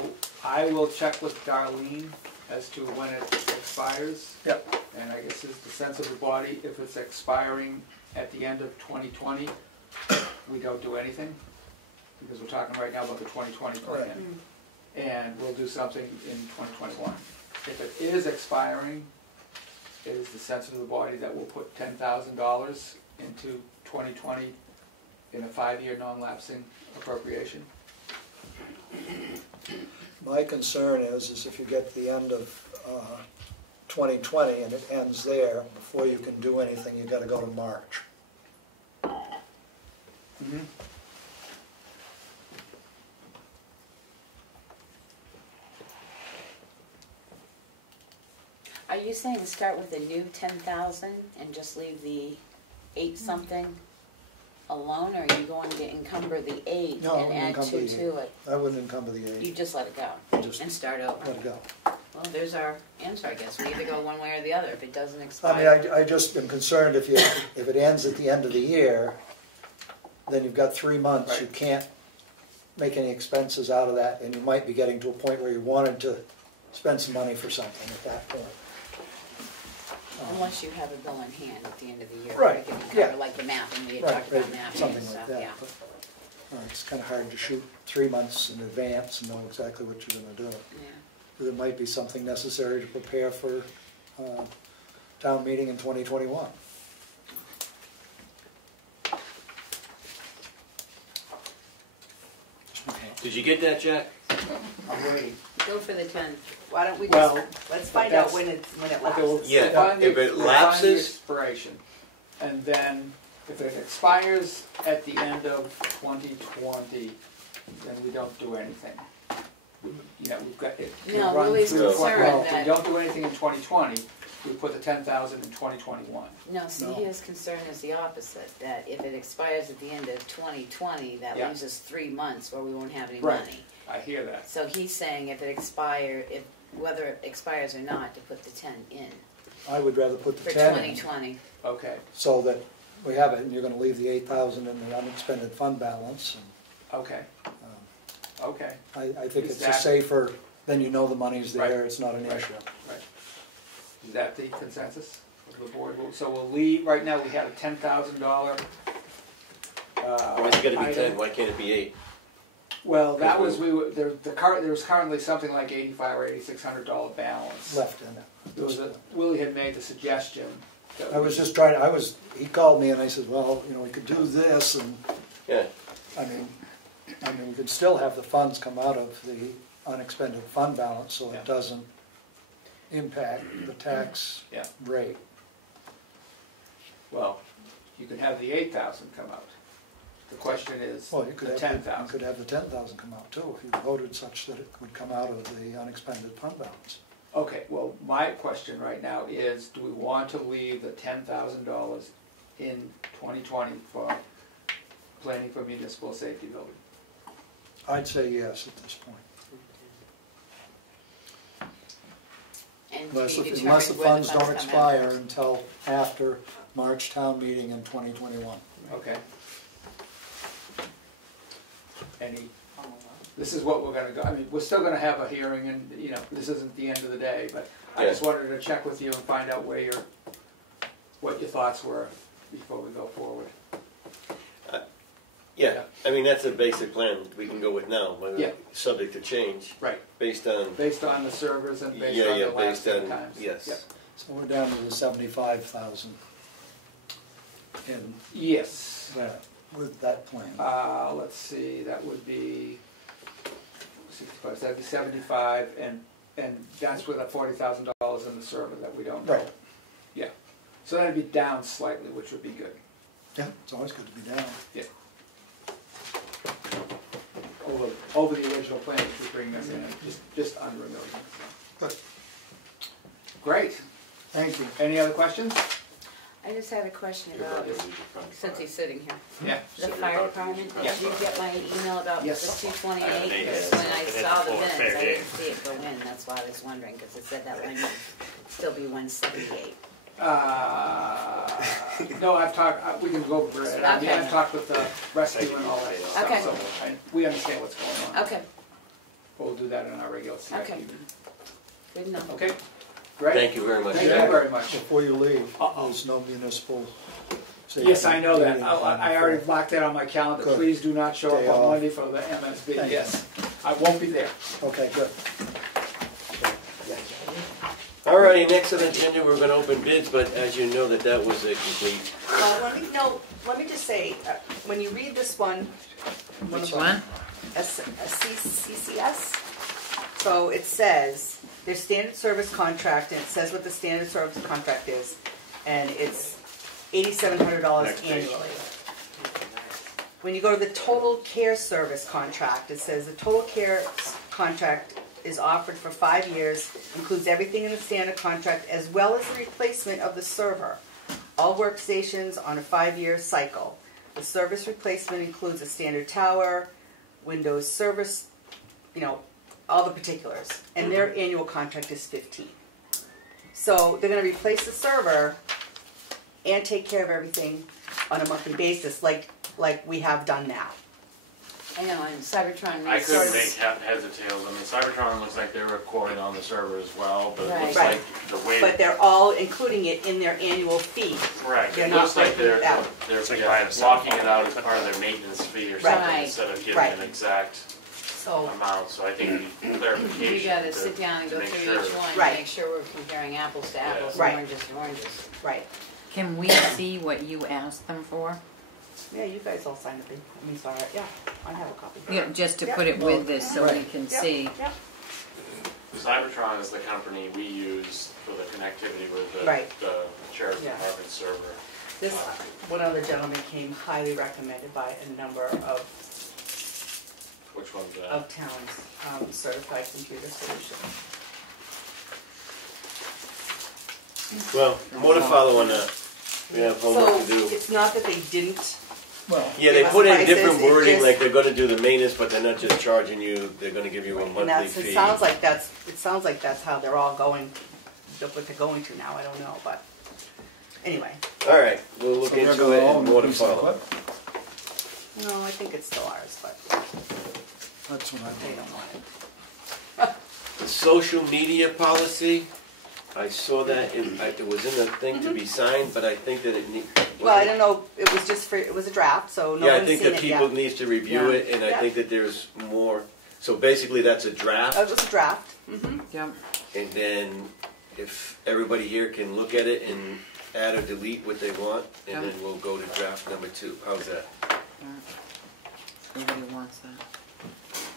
I will check with Darlene as to when it expires. Yep. And I guess it's the sense of the body, if it's expiring at the end of 2020, we don't do anything, because we're talking right now about the 2020 plan. Right. And we'll do something in 2021. If it is expiring, it is the sense of the body that we'll put $10,000 into 2020 in a 5-year non-lapsing appropriation. My concern is if you get to the end of 2020 and it ends there, before you can do anything, you gotta go to March. Mm-hmm. Are you saying to start with a new 10,000 and just leave the 8 something alone, or are you going to encumber the 8 No, I and wouldn't add encumber 2 the to it? I wouldn't encumber the 8. You just let it go Just and start over? let it go. Well, there's our answer, I guess. We either go one way or the other. If it doesn't I expire. mean, I just am concerned if it ends at the end of the year, then you've got 3 months, you can't make any expenses out of that, and you might be getting to a point where you wanted to spend some money for something at that point. Unless you have a bill in hand at the end of the year. Right, You can cover, yeah. like the mapping, we had Right, talked about right, mapping something and like stuff, that. yeah. But, it's kind of hard to shoot 3 months in advance and know exactly what you're going to do. Yeah. There might be something necessary to prepare for town meeting in 2021. Did you get that, Jack? I'm waiting. Go for the 10. Why don't we Well, just, let's find out when it Okay, lapses. we'll Yeah, find the- if it we'll find the lapses- expiration. And then if it expires at the end of 2020, then we don't do anything. We've got it. No, run Willie's through concerned Well, if we that- don't do anything in 2020, we put the 10,000 in 2021. No, see, No. his concern is the opposite, that if it expires at the end of 2020, that Yeah. leaves us 3 months where we won't have any Right. money. I hear that. So he's saying if whether it expires or not, to put the 10 in I would rather put the for 10 in, 2020. Okay, so that we have it, and you're going to leave the 8,000 in the unexpended fund balance. okay, And, okay. I think Is it's a that- safer then you know the money's there, Right. it's not an Right. issue. Right. Is that the consensus of the board? So we'll leave, right now we have a $10,000. If it's gotta be 10, why can't it be 8? Well, that was, there was currently something like $8,500 or $8,600 balance. Left in it. There was Willie had made the suggestion. I was just trying, he called me and I said, well, you know, we could do this, and, Yeah. I mean, we could still have the funds come out of the unexpended fund balance, so it doesn't impact the tax rate. Well, you could have the 8,000 come out. The question is Well, you could the have 10,000. You could have the 10,000 come out too, if you voted such that it would come out of the unexpended fund balance. Okay, well, my question right now is, do we want to leave the $10,000 in 2020 for planning for municipal safety building? I'd say yes at this point. And Unless to be the determined where funds don't come expire out. until after March town meeting in 2021. Okay. This is what we're gonna go, I mean, we're still gonna have a hearing and, you know, this isn't the end of the day, but I just wanted to check with you and find out what your thoughts were before we go forward. Yeah, I mean, that's a basic plan we can go with now, but Yeah. subject to change. Right. Based on. Based on the servers and based on the last based on, times. yes. Yep. So we're down to the 75,000 in Yes. that, with that plan. Let's see, that would be 65, that'd be 75, and that's with a $40,000 in the server that we don't know. Right. Yeah. So that'd be down slightly, which would be good. Yeah, it's always good to be down. Yeah. Over the original plan, which would bring us in just under $1 million. Good. Great. Thank you. Any other questions? I just had a question about, since he's sitting here. Yeah. The fire department, Yeah. did you get my email about the Yes. 228? Because when I saw the minutes, I didn't see it go in, that's why I was wondering, because it said that line would still be 178. No, I've talked, we can go over it. I mean, Okay. I've talked with the rescue and all that stuff, Okay. so we understand what's going on. Okay, We'll do that in our regular CIP Okay. meeting. good enough. Okay, great. Thank you very much. Thank you very much. Before you leave, there's no municipal safety. Yes, I know that. meeting I already blocked that on my calendar. Good. Please do not show Day up on off. Monday for the MSB. Thank you. Yes, I won't be there. Okay, good. Alrighty, next on the agenda, we're gonna open bids, but as you know, that was a complete. Let me just say, when you read this one. Which one? CCS. So it says, their standard service contract, and it says what the standard service contract is, and it's $8,700 annually. When you go to the total care service contract, it says the total care contract is offered for 5 years, includes everything in the standard contract, as well as the replacement of the server. All workstations on a 5-year cycle. The service replacement includes a standard tower, Windows service, all the particulars. And their annual contract is $15,000. So they're going to replace the server and take care of everything on a monthly basis, like we have done now. I know, and Cybertron. I couldn't make heads or tails. I mean, Cybertron looks like they were quoting on the server as well, but it looks Right. like the way. But they're all including it in their annual fee. Right. They're It not looks like breaking it out. they're like yeah, buying a cell blocking phone. it out as part of their maintenance fee or Right. something Right. instead of giving Right. an exact So amount. So I think clarification. You gotta to- sit down and to go make through sure. each one, Right. and make sure we're comparing apples to apples, Right. and oranges to oranges. right. Can we see what you asked them for? Yeah, you guys all signed a thing. I mean, sorry. Yeah, I have a copy. Yeah, just to Yep. put it with this so we Right. can Yep. see. Yep. Cybertron is the company we use for the connectivity with the, Right. the sheriff's Yeah. department server. This one other gentleman came highly recommended by a number of Which one's that? of towns, certified computer solutions. Well, more to follow on that. We have homework to So do. it's not that they didn't. Well, Yeah, they give us put in prices, different it wording, just- like they're gonna do the maintenance, but they're not just charging you, they're gonna give you a And monthly that's, fee. it sounds like that's how they're all going, what they're going to now, I don't know, but anyway. Alright, we'll look so they're into gonna it own and the more to piece of follow. equipment? No, I think it's still ours, but That's what I they think. don't want it. The social media policy, I saw that, it was in the thing to be signed, but I think that it needs. Well, I don't know, it was just for, it was a draft, so no Yeah, I one's think seen that it yet. people needs to review Yeah. it, and I Yeah. think that there's more. So basically, that's a draft. It was a draft. Yep. And then if everybody here can look at it and add or delete what they want, and then we'll go to draft number 2. How's that? Nobody wants that.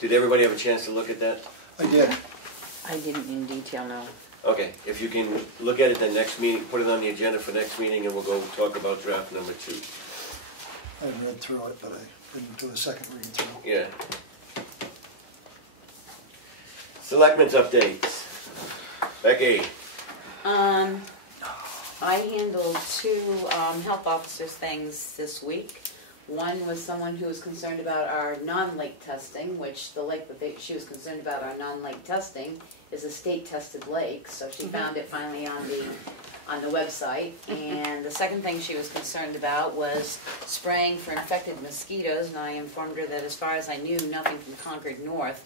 Did everybody have a chance to look at that? I did. I didn't in detail, no. Okay, if you can look at it the next meeting, put it on the agenda for next meeting, and we'll go talk about draft number 2. I read through it, but I didn't do a second read through. Yeah. Selectmen's updates. Becky. I handled 2 health officers' things this week. One was someone who was concerned about our non-lake testing, which the lake that she was concerned about our non-lake testing is a state-tested lake, so she found it finally on the website. And the second thing she was concerned about was spraying for infected mosquitoes, and I informed her that as far as I knew, nothing from Concord North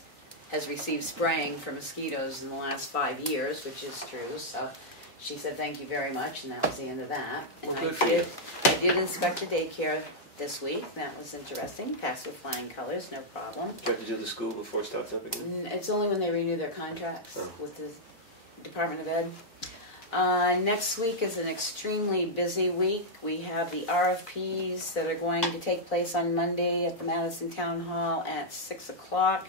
has received spraying for mosquitoes in the last 5 years, which is true. So she said thank you very much, and that was the end of that. And Well, good for you. I did inspect the daycare this week. That was interesting. Passed with flying colors, no problem. Do you have to do the school before it starts up again? It's only when they renew their contracts with the Department of Ed. Next week is an extremely busy week. We have the RFPs that are going to take place on Monday at the Madison Town Hall at 6 o'clock.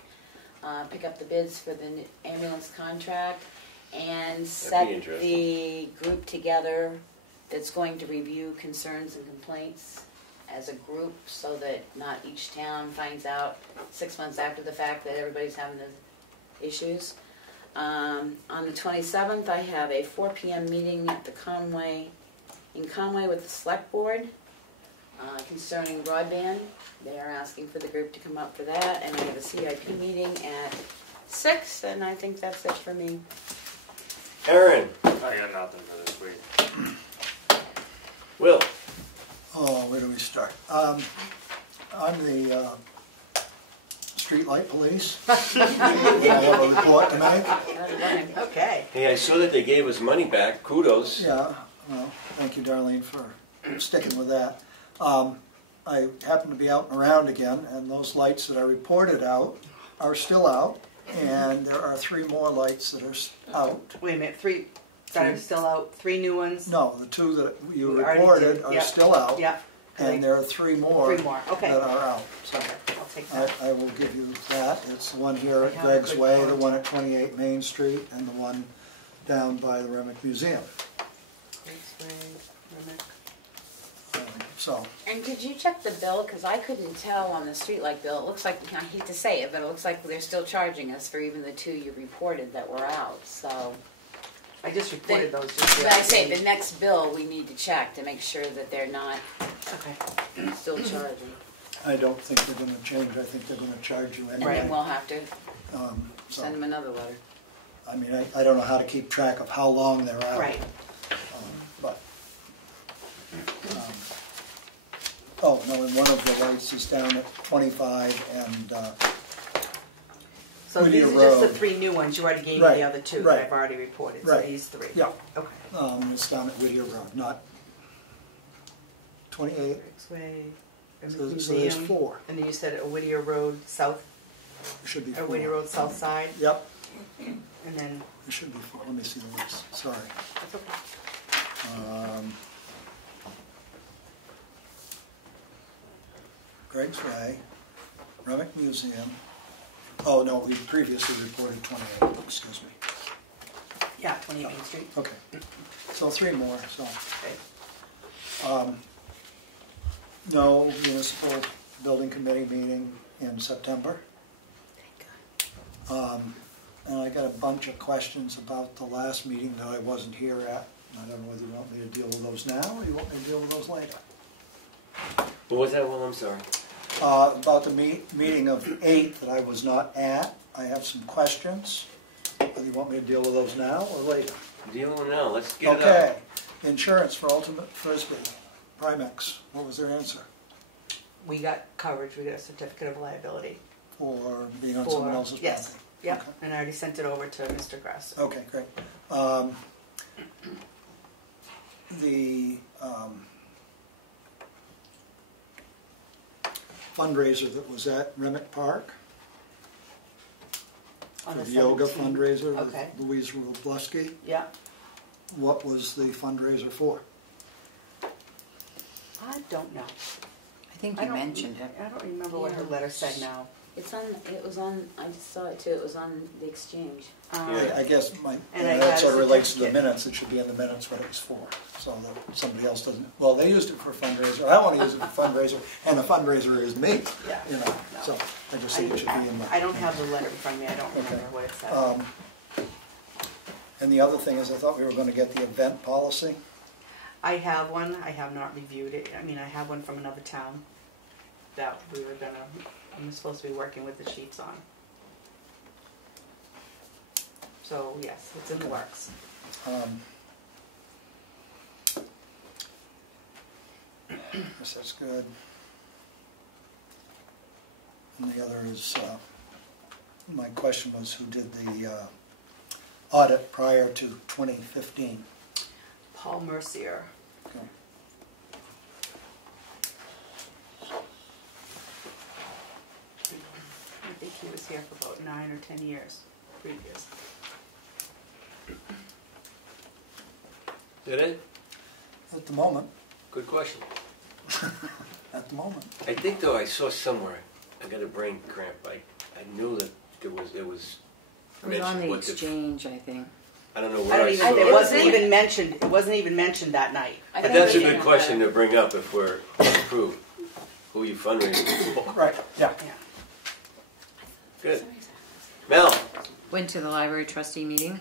Pick up the bids for the ambulance contract and set the group together that's going to review concerns and complaints as a group, so that not each town finds out 6 months after the fact that everybody's having the issues. On the 27th, I have a 4 p.m. meeting at the in Conway with the Select Board concerning broadband. They are asking for the group to come up for that, and I have a CIP meeting at 6, and I think that's it for me. Aaron. I got nothing for this week. Will. Oh, where do we start? I'm the streetlight police. I have a report to make. Okay. Hey, I saw that they gave us money back. Kudos. Yeah, well, thank you, Darlene, for sticking with that. I happen to be out and around again, and those lights that I reported out are still out, and there are 3 more lights that are out. Wait a minute, 3 that are still out, 3 new ones? No, the 2 that you We already reported did, are yeah. still out, Yeah. and there are 3 more, 3 more, okay. that are out. So I'll take that. I will give you that. It's the one here at Yeah, Greg's good Way, point. the one at 28 Main Street, and the one down by the Remick Museum. So, And did you check the bill? Because I couldn't tell on the streetlight bill. It looks like, I hate to say it, but it looks like they're still charging us for even the 2 you reported that were out, so. I just reported those. Just the But I other say, day. the next bill, we need to check to make sure that they're not still charging. I don't think they're going to change. I think they're going to charge you And anyway. then we'll have to So, send them another letter. I mean, I don't know how to keep track of how long they're out. Right. But, oh, no, and one of the lights is down at 25 and So Whittier these are just the Road. 3 new ones. You already gave Right, me the other 2 right. that I've already reported. Right. So these 3. Yeah. Okay. It's down at Whittier Road, not 28. Way, So there's 4. And then you said a Whittier Road South. Should be Or 4. Whittier Road South Side. Yep. And then. It should be 4. Let me see the list. Sorry. That's okay. Greg's Way, Remick Museum. Oh, no, we previously reported 28. Excuse me. Yeah, 28 Main Street. Okay. So 3 more, so. No municipal building committee meeting in September. And I got a bunch of questions about the last meeting that I wasn't here at. I don't know whether you want me to deal with those now or you want me to deal with those later. What was that one? I'm sorry. About the meeting of 8 that I was not at. I have some questions. Whether you want me to deal with those now or later. Deal with them now. Let's get it Okay. out. Insurance for Ultimate Frisbee. Primex. What was their answer? We got coverage. We got a certificate of liability. For being on For- someone else's yes. property? Yep, and I already sent it over to Mr. Grass. Okay, great. The fundraiser that was at Remick Park, On for the the yoga 17th. fundraiser Okay. with Louise Rubleski, Yeah. what was the fundraiser for? I don't know. I think I you don't- mentioned it. I don't remember what her letter said now. It was on, I just saw it too, it was on the exchange. I guess And I that got sort a of relates to the certificate. minutes, it should be in the minutes what it was for, so that somebody else doesn't, well, they used it for a fundraiser, I want to use it for fundraiser, and the fundraiser is me, Yeah. you know, so I just think it should be in the. I don't have the letter in front of me, I don't remember what it said. And the other thing is, I thought we were going to get the event policy. I have one, I have not reviewed it, I mean, I have one from another town that I'm supposed to be working with the sheets on. So, yes, it's in the works. Yes, that's good. And the other is, my question was, who did the audit prior to 2015? Paul Mercier. Okay. I think he was here for about 9 or 10 years previous. Did it? At the moment. Good question. At the moment. I think though I saw somewhere, I got a brain cramp, I knew that it was It was on mentioned the what the, exchange, I think. I don't know I where don't I even, saw it it. wasn't even mentioned, it wasn't even mentioned that night. But that's a good question to bring up if we're approved. Who you fundraising for? Right, yeah. Good. Mel? Went to the library trustee meeting.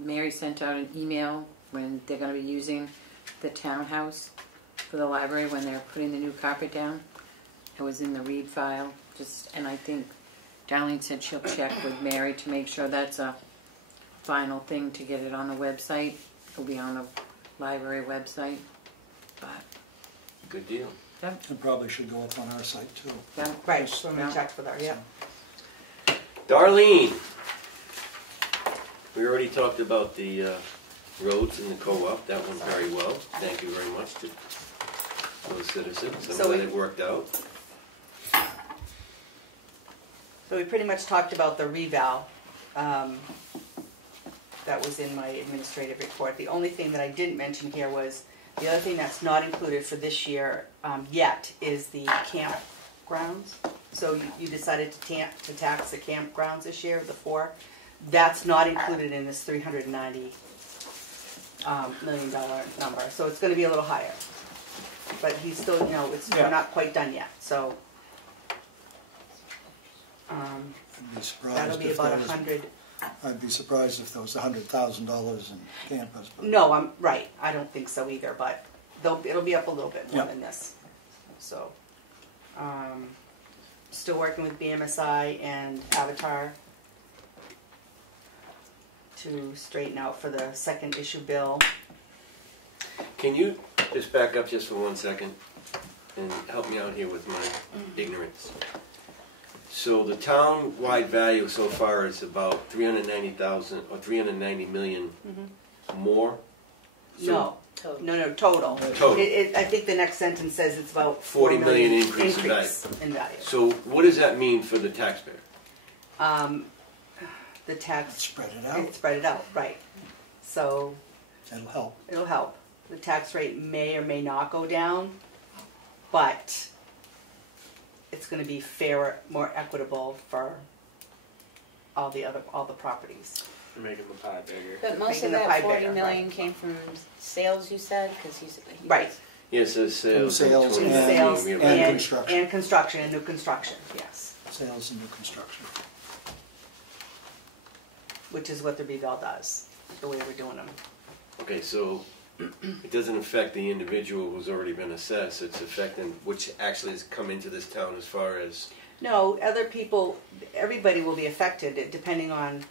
Mary sent out an email when they're going to be using the townhouse for the library when they're putting the new carpet down. It was in the read file. And I think Darlene said she'll check with Mary to make sure that's a final thing to get it on the website. It'll be on the library website. But Good deal. Yep. It probably should go up on our site too. Yeah. Right, so I'm going to check with her, yeah. Darlene, we already talked about the roads and the co-op. That went very well. Thank you very much to those citizens. I'm glad it worked out. So we pretty much talked about the reval that was in my administrative report. The only thing that I didn't mention here was the other thing that's not included for this year yet is the campgrounds. So you decided to tax the campgrounds this year, the 4. That's not included in this $390 million number. So it's going to be a little higher. But he's still, we're not quite done yet. So I'd be surprised that'll be if about there was, 100. I'd be surprised if there was $100,000 in campus. But No, I'm right. I don't think so either. But it'll be up a little bit more than this. So, still working with BMSI and Avatar to straighten out for the second issue bill. Can you just back up just for 1 second and help me out here with my ignorance? So the town-wide value so far is about 390,000 or 390 million more. No, total. Total. I think the next sentence says it's about 40 million increase in value. So what does that mean for the taxpayer? The tax spread it out. Spread it out, right? So it'll help. It'll help. The tax rate may or may not go down, but it's going to be fairer, more equitable for all the properties. You're making the pie bigger. But most of Making the that pie 40 bigger, million right. came from sales, you said? Because Right. Yes, it says sales, From sales and and 2019. Sales We have and that. construction. And construction, and new construction, yes. Sales and new construction. Which is what the reval does, the way we're doing them. Okay, so it doesn't affect the individual who's already been assessed. It's affecting which actually has come into this town as far as... No, other people, everybody will be affected depending on,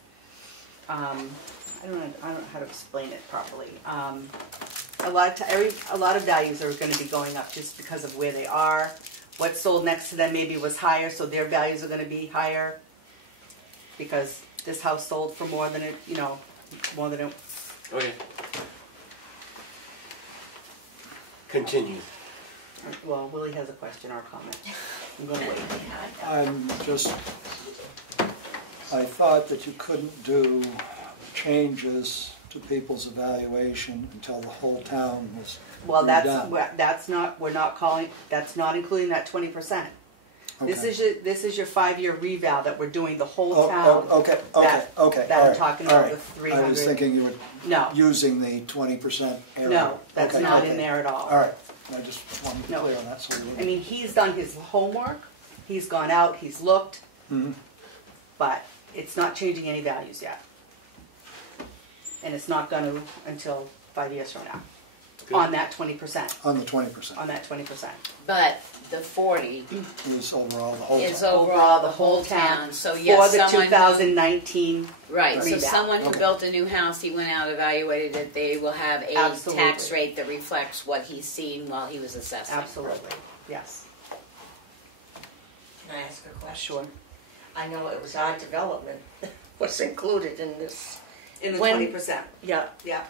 I don't know how to explain it properly. A lot of values are going to be going up just because of where they are, what sold next to them maybe was higher, so their values are gonna be higher. Because this house sold for more than it, you know, more than it. Okay. Continue. Well, Willie has a question or a comment. I'm gonna wait. I thought that you couldn't do changes to people's evaluation until the whole town was Well, redone. that's not, we're not calling, that's not including that 20%. This Okay. is your 5-year revow that we're doing the whole Oh, town. okay, that all I'm right, talking all about right. the 300. I was thinking you were No. using the 20% area. No, that's Okay, not okay. in there at all. All right, I just wanted to be No. clear on that. So we I mean, he's done his homework, he's gone out, he's looked, Mhm. but it's not changing any values yet. And it's not gonna until 5 years from now. Good. On that 20%. On the 20%. On that 20%. But the 40 Is overall the whole is town. overall the whole town, so yes, For the someone. 2019. Right, so revow. someone who Okay. built a new house, he went out, evaluated it, they will have a Absolutely. tax rate that reflects what he's seen while he was assessing. Absolutely, yes. Can I ask a question? Sure. I know it was our development was included in this. In the When- 20%. Yeah. Yeah.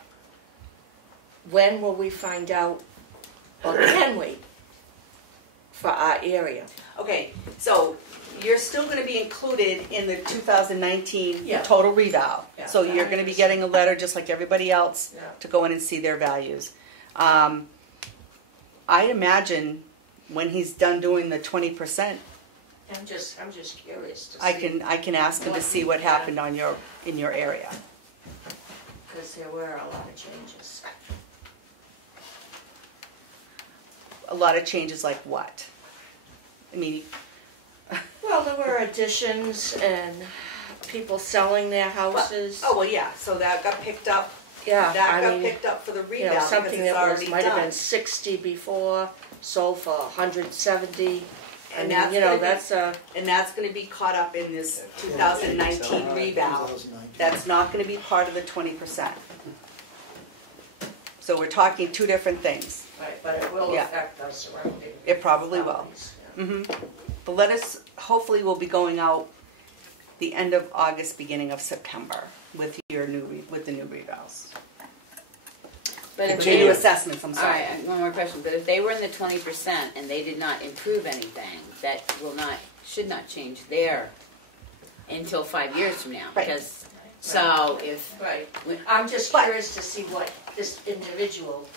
When will we find out, or can we, for our area? Okay, so you're still gonna be included in the 2019 Yeah. total revow. Yeah. So you're gonna be getting a letter just like everybody else Yeah. to go in and see their values. I imagine when he's done doing the 20%, I'm just curious to see. I can ask him to see what happened on in your area. Because there were a lot of changes. A lot of changes like what? I mean, Well, there were additions and people selling their houses. oh, well, yeah, so that got picked up. Yeah, That I got mean, picked up for the you know, revow because something it's that was, already might have done. been 60 before, sold for 170. I And mean, that's you know, gonna be- that's a, And that's gonna be caught up in this 2019 revow. 2019. That's not gonna be part of the 20%. So we're talking two different things. right, but it will Yeah. affect our surrounding. It probably will. counties, yeah. The letters hopefully will be going out the end of August, beginning of September with your with the new revals. But if The they, new assessments, I'm all sorry. right, one more question, but if they were in the 20% and they did not improve anything, that should not change there until 5 years from now. Right. Because, so if, Right. we- I'm just But- curious to see what this individual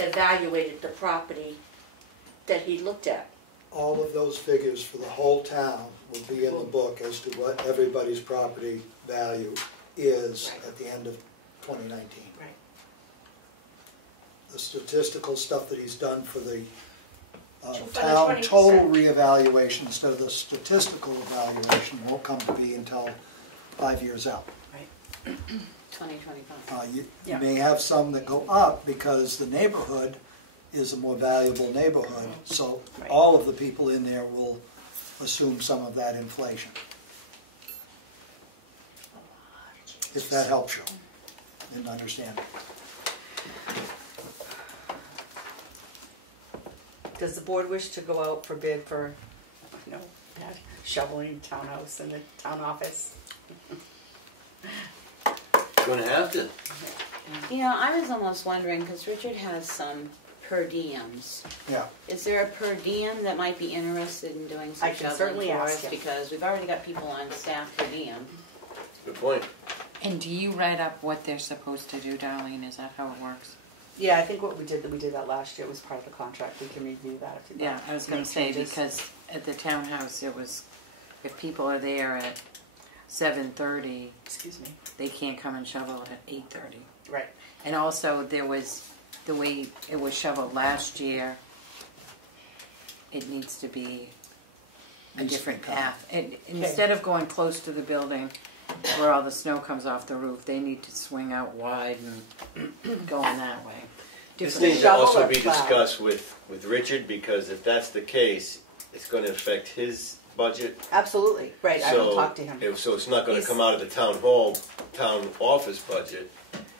evaluated the property that he looked at. All of those figures for the whole town will be in the book as to what everybody's property value is Right. at the end of 2019. Right. The statistical stuff that he's done for the So for the town 20%. total reevaluation instead of the statistical evaluation won't come to be until 5 years out. 2025. You Yeah. may have some that go up because the neighborhood is a more valuable neighborhood, so Right. all of the people in there will assume some of that inflation. If that helps you in understanding. Does the board wish to go out for bid for, shoveling townhouse and the town office? Gonna have to. You know, I was almost wondering, because Richard has some per diems. Yeah. Is there a per diem that might be interested in doing I some can shoveling certainly for ask us? him. Because we've already got people on staff per diem. Good point. And do you write up what they're supposed to do, Darlene? Is that how it works? Yeah, I think what we did that last year was part of the contract. We can review that if you Yeah, I was going make to say, changes. because at the townhouse, it was, if people are there at 7:30, Excuse me. they can't come and shovel at 8:30. Right. And also, there was, the way it was shoveled last year, it needs to be a Needs to different be cut. path. Instead of going close to the building where all the snow comes off the roof, they need to swing out wide and go in that way. This Different- needs to Shovel also or be plow? discussed with Richard, because if that's the case, it's gonna affect his budget. Absolutely. Right. I will talk to him. So it's not gonna He's- come out of the town office budget.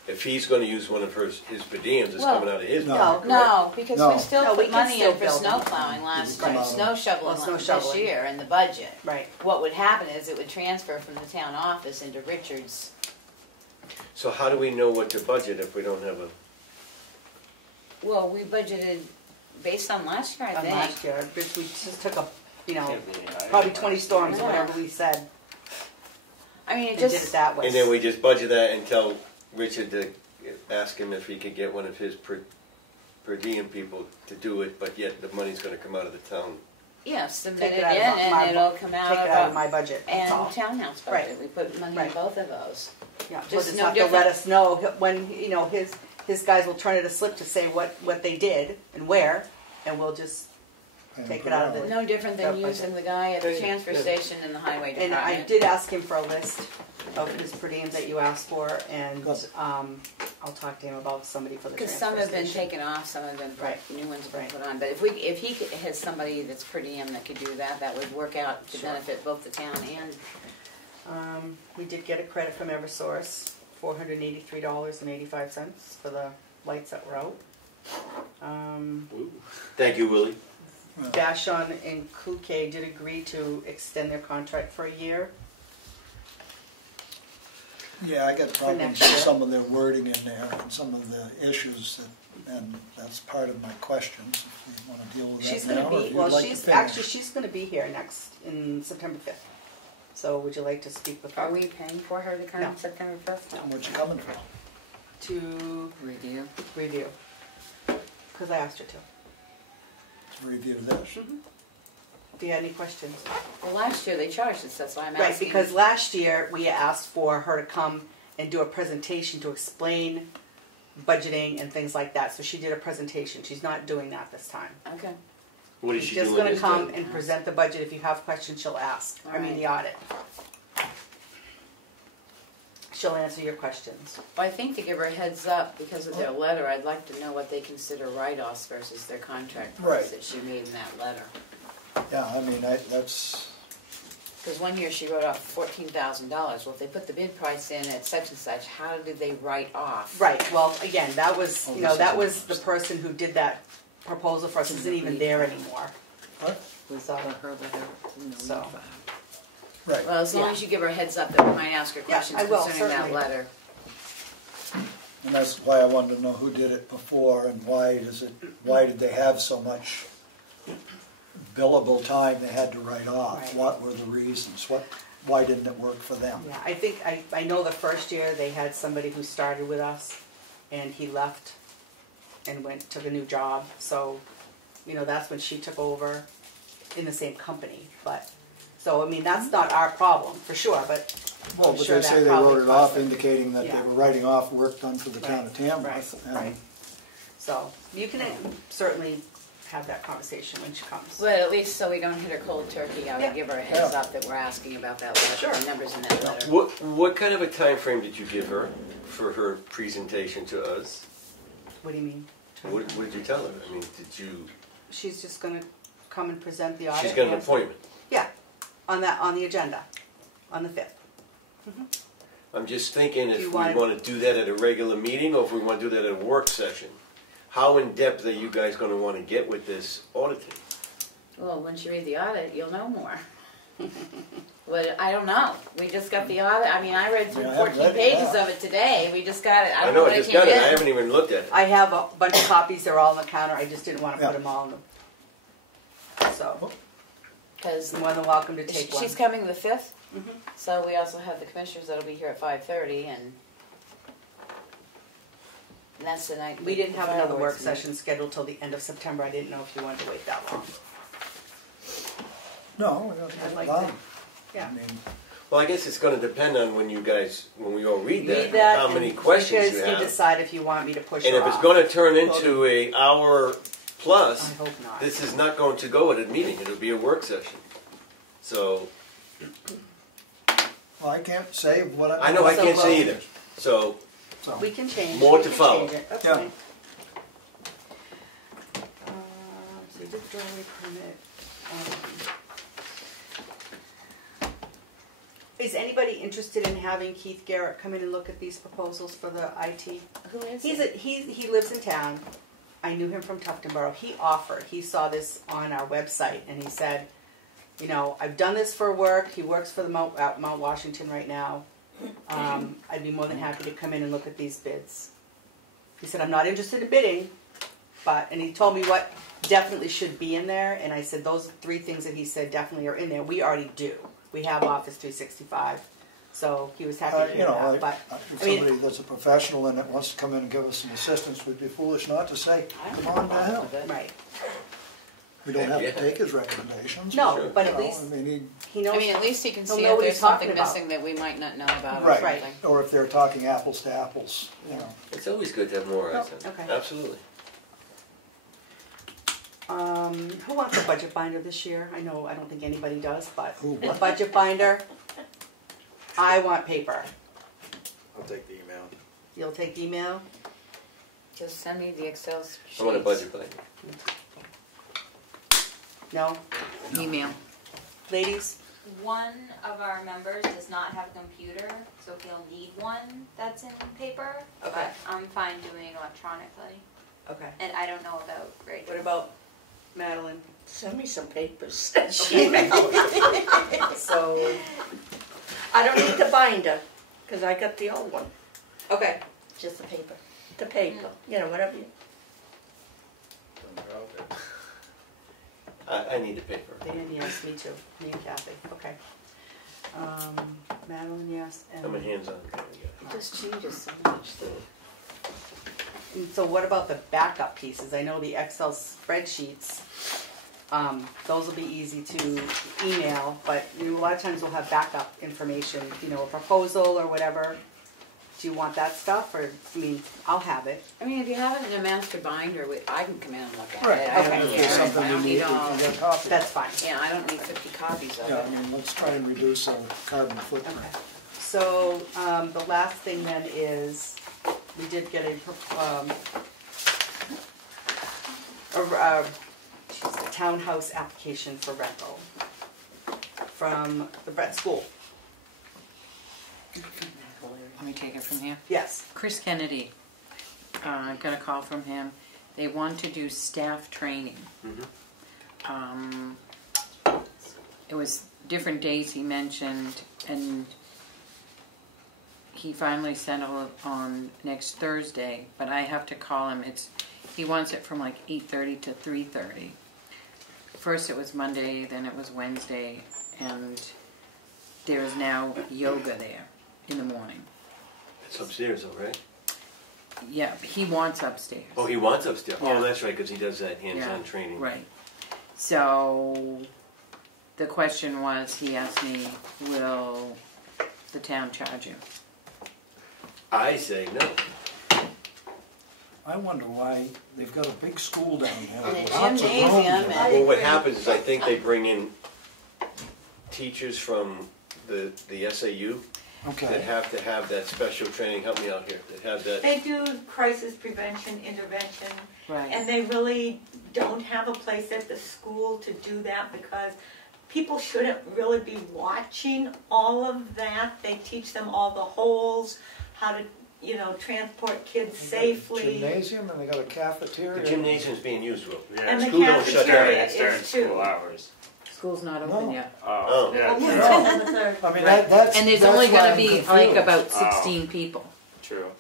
if he's gonna use one of his per diems, it's Well, coming out of his no. budget, correct? No, because No. we still No, we put can money still in for build snow them. plowing last Come year, out. snow shoveling Well, snow this shoveling. year in the budget. Right. What would happen is it would transfer from the town office into Richard's. So how do we know what to budget if we don't have a, Well, we budgeted based on last year, I On think. last year, we just took a, you know, Can't be any higher. probably 20 storms or Yeah. whatever we said, I mean, it and did it just, that way. and then we just budget that and tell Richard to ask him if he could get one of his per diem people to do it, but yet the money's gonna come out of the town. yeah, submit Take it it out in of my and it'll come out Take of it out of our, my budget, that's and all. townhouse Right. budget. We put money in Right. both of those. Yeah, Just he'll just no have to let different. us know when, you know, his guys will turn it a slip to say what they did and where, and we'll just take it out of the. No different than That budget. using the guy at the Good, transfer good. station in the highway And I department. did ask him for a list of his per diems that you asked for, and Good. I'll talk to him about somebody for the Because transfer some have been station. taken off, some have been, Right. new ones have been Right. put on. But if he has somebody that's per diem that could do that, that would work out to Sure. benefit both the town and, We did get a credit from Eversource, $483.85 for the lights that were out. Thank you, Willie. Vashon and Kuke did agree to extend their contract for a year. Yeah, I got problems next with year. some of their wording in there and some of the issues and that's part of my questions. If we want to deal with She's that gonna now, or if be, you'd well, like to she's, finish. actually, she's gonna be here in September 5th. So would you like to speak with her? are we paying for her to come No. September 5th? Where's she coming from? To Review. review. Because I asked her to. To review this? Do you have any questions? Well, last year they charged us, that's why I'm Right, asking. because last year we asked for her to come and do a presentation to explain budgeting and things like that. So she did a presentation. She's not doing that this time. Okay. What is She's she just doing gonna this come time? and present the budget. If you have questions, she'll ask. I mean, the audit. She'll answer your questions. Well, I think to give her a heads up, because of their letter, I'd like to know what they consider write-offs versus their contract price Right. that she made in that letter. Yeah, I mean, that's, Because one year she wrote off $14,000. Well, if they put the bid price in at such and such, how do they write off? Right, well, again, that was, Oh, you know, this that is was the person who did that proposal for us, isn't even there anymore. what? Was that her letter? No, So. not for her. Right. Well, as long Yeah. as you give her a heads up that we might ask her Yeah, questions I will, concerning that certainly. letter. And that's why I wanted to know who did it before and why did they have so much billable time they had to write off? Right. What were the reasons? Why didn't it work for them? Yeah, I think, I know the first year they had somebody who started with us and he left and took a new job. So, you know, that's when she took over in the same company. But, so, I mean, that's not our problem, for sure, but Well, I'm but sure they that say they probably wrote it off cost them. indicating that they Yeah. were writing off work done for the town of Right, Tamworth. right, right. So, you can certainly have that conversation when she comes. But at least so we don't hit her cold turkey, I Yeah. would give her a heads Yeah. up that we're asking about that letter, Sure. the numbers in that letter. What kind of a time frame did you give her for her presentation to us? What do you mean? What did you tell her? I mean, did you, She's just gonna come and present the audit. she's got an and- appointment. Yeah, on the agenda, on the 5th. I'm just thinking if Do you we want- want to do that at a regular meeting or if we want to do that at a work session. How in-depth are you guys going to want to get with this auditing? Well, once you read the audit, you'll know more. But I don't know. We just got the audit. I mean, I read through Yeah, I haven't 14 read it, pages yeah. of it today. We just got it. I I don't know, know I what just came got it. in. I haven't even looked at it. I have a bunch of copies, they're all on the counter, I just didn't wanna Yeah. put them all in the, so, Because you're more than welcome to take one. she's coming the 5th. Mhm. So we also have the commissioners that'll be here at 5:30, and that's the night. We didn't have another work fireworks meet. session scheduled till the end of September, I didn't know if you wanted to wait that long. No, we don't I'd get it like done. to- yeah. I mean, Well, I guess it's going to depend on when we all read Read that, how and many questions you You guys have. can decide if you want me to push her And if it's off. going to turn into an hour plus, I hope not. this is not going to go at a meeting. It'll be a work session. So, well, I can't say what I know I So, can't say well- either. So, So, We can change. More we to can follow. change it, That's Yeah. fine. So you did driveway permit. Is anybody interested in having Keith Garrett come in and look at these proposals for the IT? Who is He lives in town. I knew him from Tuftonboro. He offered. He saw this on our website, and he said, you know, I've done this for work. He works for the Mount Washington right now. I'd be more than happy to come in and look at these bids. He said, I'm not interested in bidding, and he told me what definitely should be in there, and I said, those 3 things that he said definitely are in there. We already do. We have Office 365, so he was happy to hear that. But if somebody that's a professional and that wants to come in and give us some assistance, we'd be foolish not to say, come on down. Right. We don't have to take his recommendations. No, but at least he knows. I mean, at least he can see know if what there's he's talking something about. missing that we might not know about. Right. Or something. Or if they're talking apples to apples, you know. It's always good to have more eyes on it. Okay. Absolutely. Who wants a budget binder this year? I don't think anybody does, but Who, a what? budget binder. I want paper. I'll take the email. You'll take email? Just send me the Excel sheets. I want a budget binder. No? Email. Ladies? One of our members does not have a computer, so he'll need one that's in paper. Okay. But I'm fine doing electronically. Okay. And I don't know about radio. What about Madeline? Send me some papers. Okay. So, I don't need the binder, because I got the old one. okay. Just the paper. The paper, you know, whatever you... I need the paper. Dan, yes, me too. Me and Kathy. Okay. Madeline, yes. And I'm a hands-on kind of guy. It just changes so much. And so what about the backup pieces? I know the Excel spreadsheets, those will be easy to email, but a lot of times we'll have backup information, you know, a proposal or whatever. Do you want that stuff, or, I mean, I'll have it. I mean, if you have it in a master binder, I can come in and look at Right. it. I Okay. don't If need there's it. something I we don't need, need we all. can get a copy. That's fine. Yeah, I don't need 50 copies of Yeah, it. I mean, let's try and reduce our carbon footprint. Okay. So, the last thing then is, we did get a townhouse application for rental from the Brett School. Let me take it from here. Yes. Chris Kennedy, I got a call from him. They want to do staff training. It was different days he mentioned, and he finally settled on next Thursday, but I have to call him. He wants it from like 8:30 to 3:30. First it was Monday, then it was Wednesday, and there is now yoga there in the morning. It's upstairs though, right? Yeah, he wants upstairs. Oh, he wants upstairs. Yeah. Oh, that's right, because he does that hands-on training. Right. So the question was, he asked me, will the town charge you? I say no. I wonder why they've got a big school down there. And a with lots of gymnasium rooms. and- Well, what happens is I think they bring in teachers from the SAU that Okay. have to have that special training. Help me out here. That have that. They do crisis prevention, intervention, Right. and they really don't have a place at the school to do that because people shouldn't really be watching all of that. They teach them all the holes, how to, transport kids safely. Gymnasium, and they got a cafeteria. The gymnasium's being used, Will. Yeah, And the school don't shut down. cafeteria it's during is school too. hours. School's not open No. yet. Oh, yeah, Only true. until the third. I mean, Right. that's And there's that's only why going to I'm be confused. like about 16 people. True.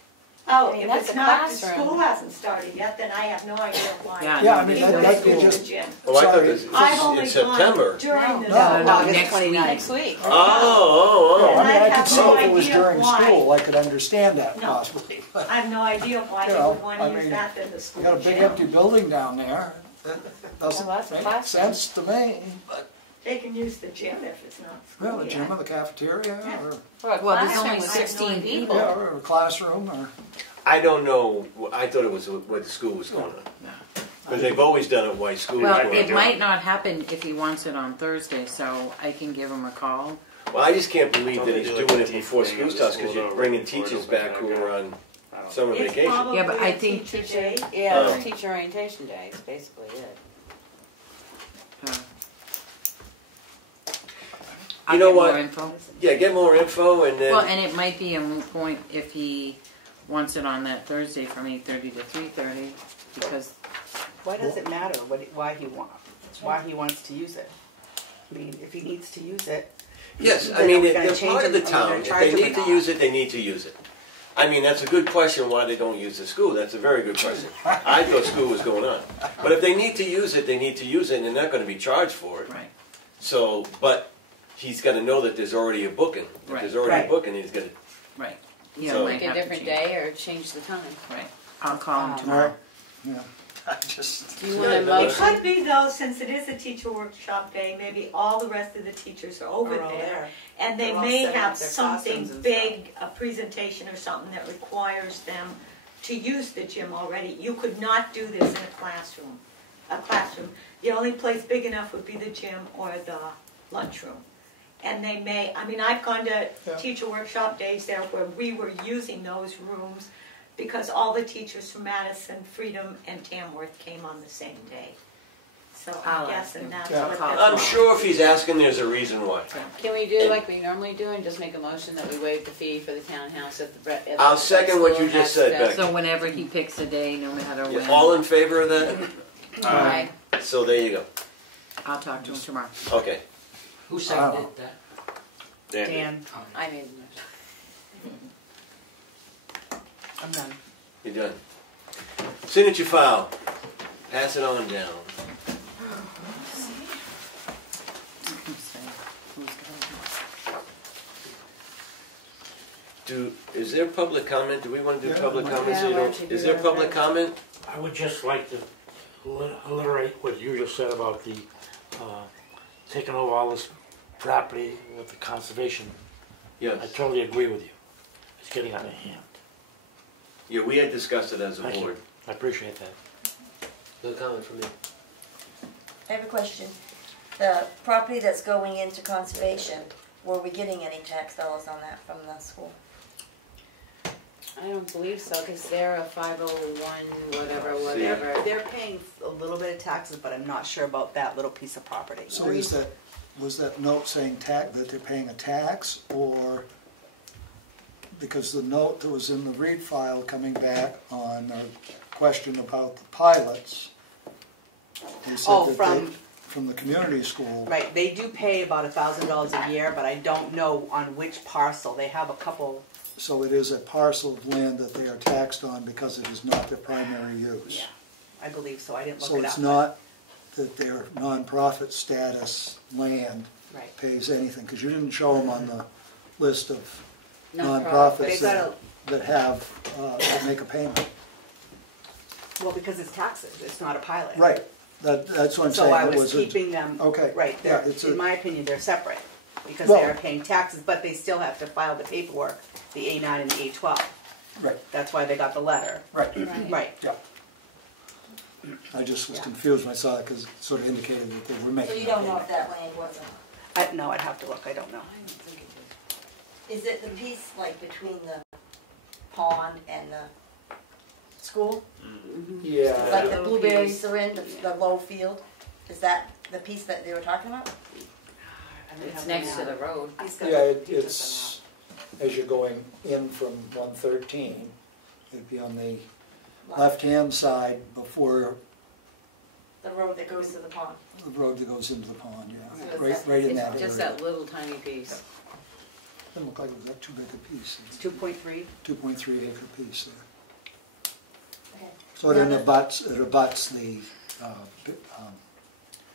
Oh, I mean, if that's it's a not, the classroom. school hasn't started yet, then I have no idea why. Yeah, Yeah, I mean, people that go to just. the gym. Oh, I thought Sorry. this I've was only in September. gone during the No, August next 29th. Next week. Oh. And I mean, I I have could see no if it was idea during why. school, I could understand that No. possibly. But I have no idea why they You know, would want I to use mean, that than the you school got a big gym. empty building down there. That doesn't Well, that's a make classroom. sense to me. But, They can use the gym if it's not school well, the gym yet. or the cafeteria, or Well, there's Classroom only with 16 people. yeah, or a classroom, or I don't know. I thought it was what the school was going on. Because they've always done it while school Well, was going it on. might not happen if he wants it on Thursday, so I can give him a call. Well, I just can't believe Don't that they he's do like doing a it team before thing school at the starts because school you're though, bringing right before it teachers opens back back who up? are on I don't summer It's vacation. probably Yeah, but I a think- teacher day. Yeah, Oh. teacher orientation day is basically it. I'll You know get what? more info. Yeah, get more info and then. Well, and it might be a moot point if he wants it on that Thursday from 8:30 to 3:30, because. Why does it matter why he wants to use it? I mean, if he needs to use it. Yes, I then mean, are we they're gonna change part of the him? Are we town. gonna If charge they him or need to not? use it, they need to use it. I mean, that's a good question why they don't use the school. That's a very good question. I thought school was going on. But if they need to use it, they need to use it, and they're not going to be charged for it. Right. So, but he's got to know that there's already a booking. If Right. there's already Right. a booking, he's got to. Right. You So- can make a different day or change the time. Right. I'll call him tomorrow. Yeah, I just. Do you want a It motion? could be though, since it is a teacher workshop day, maybe all the rest of the teachers are over Are all there. there. And they They're all may setting up have their something costumes and big, a presentation or something that requires them to use the gym already. You could not do this in a classroom. The only place big enough would be the gym or the lunchroom. And they may, I mean, I've gone to teacher workshop days there where we were using those rooms because all the teachers from Madison, Freedom, and Tamworth came on the same day. So I'll I'm ask guessing him. that's Yeah. what I'm that's. sure if he's asking, there's a reason why. Can we do like we normally do and just make a motion that we waive the fee for the townhouse at the? At I'll the second what school you just has said, to- Becky. So whenever he picks a day, no matter when. All in favor of that? Aye. So there you go. I'll talk to him tomorrow. Okay. Who seconded that? Dan, I made the motion. I'm done. You're done. Signature file. Pass it on down. Is there public comment? Do we want to do public comment? So you don't- Is there public comment? I would just like to alliterate what you just said about the taking over all this property with the conservation. Yes. I totally agree with you. It's getting out of hand. Yeah, we had discussed it as a Thank you. board. I appreciate that. No comment from me. I have a question. The property that's going into conservation, were we getting any tax dollars on that from the school? I don't believe so, because they're a 501, whatever. They're paying a little bit of taxes, but I'm not sure about that little piece of property. So was that note saying that they're paying a tax, or because the note that was in the read file coming back on a question about the pilots, they said from the community school. Right, they do pay about $1,000 a year, but I don't know on which parcel. They have a couple. So it is a parcel of land that they are taxed on because it is not their primary use. Yeah, I believe so. I didn't look So it up. it's not that their nonprofit status land Right. pays anything, because you didn't show them on the list of Nonprofits. nonprofits that make a payment. Well, because it's taxes, it's not a pilot. Right, that's what I'm saying. So I It was wasn't- keeping them, Okay. right, Yeah, they're, it's in a- my opinion, they're separate, because Well- they are paying taxes, but they still have to file the paperwork, the A9 and the A12. Right. That's why they got the letter. Right. Right. Yeah. I just was confused when I saw it, because it sort of indicated that they were making. So you a don't know payment. if that land wasn't? No, I'd have to look, I don't know. Is it the piece like between the pond and the school? Yeah. Like the blueberries are in, the low field? Is that the piece that they were talking about? It's next to the road. Yeah, it's, as you're going in from 113, it'd be on the left-hand side before The road that goes to the pond? the road that goes into the pond, yeah. So Right in that It's area. just that little tiny piece. Doesn't look like it was that too big a piece. It's 2.3? 2.3 acre piece there. Okay. So it abuts the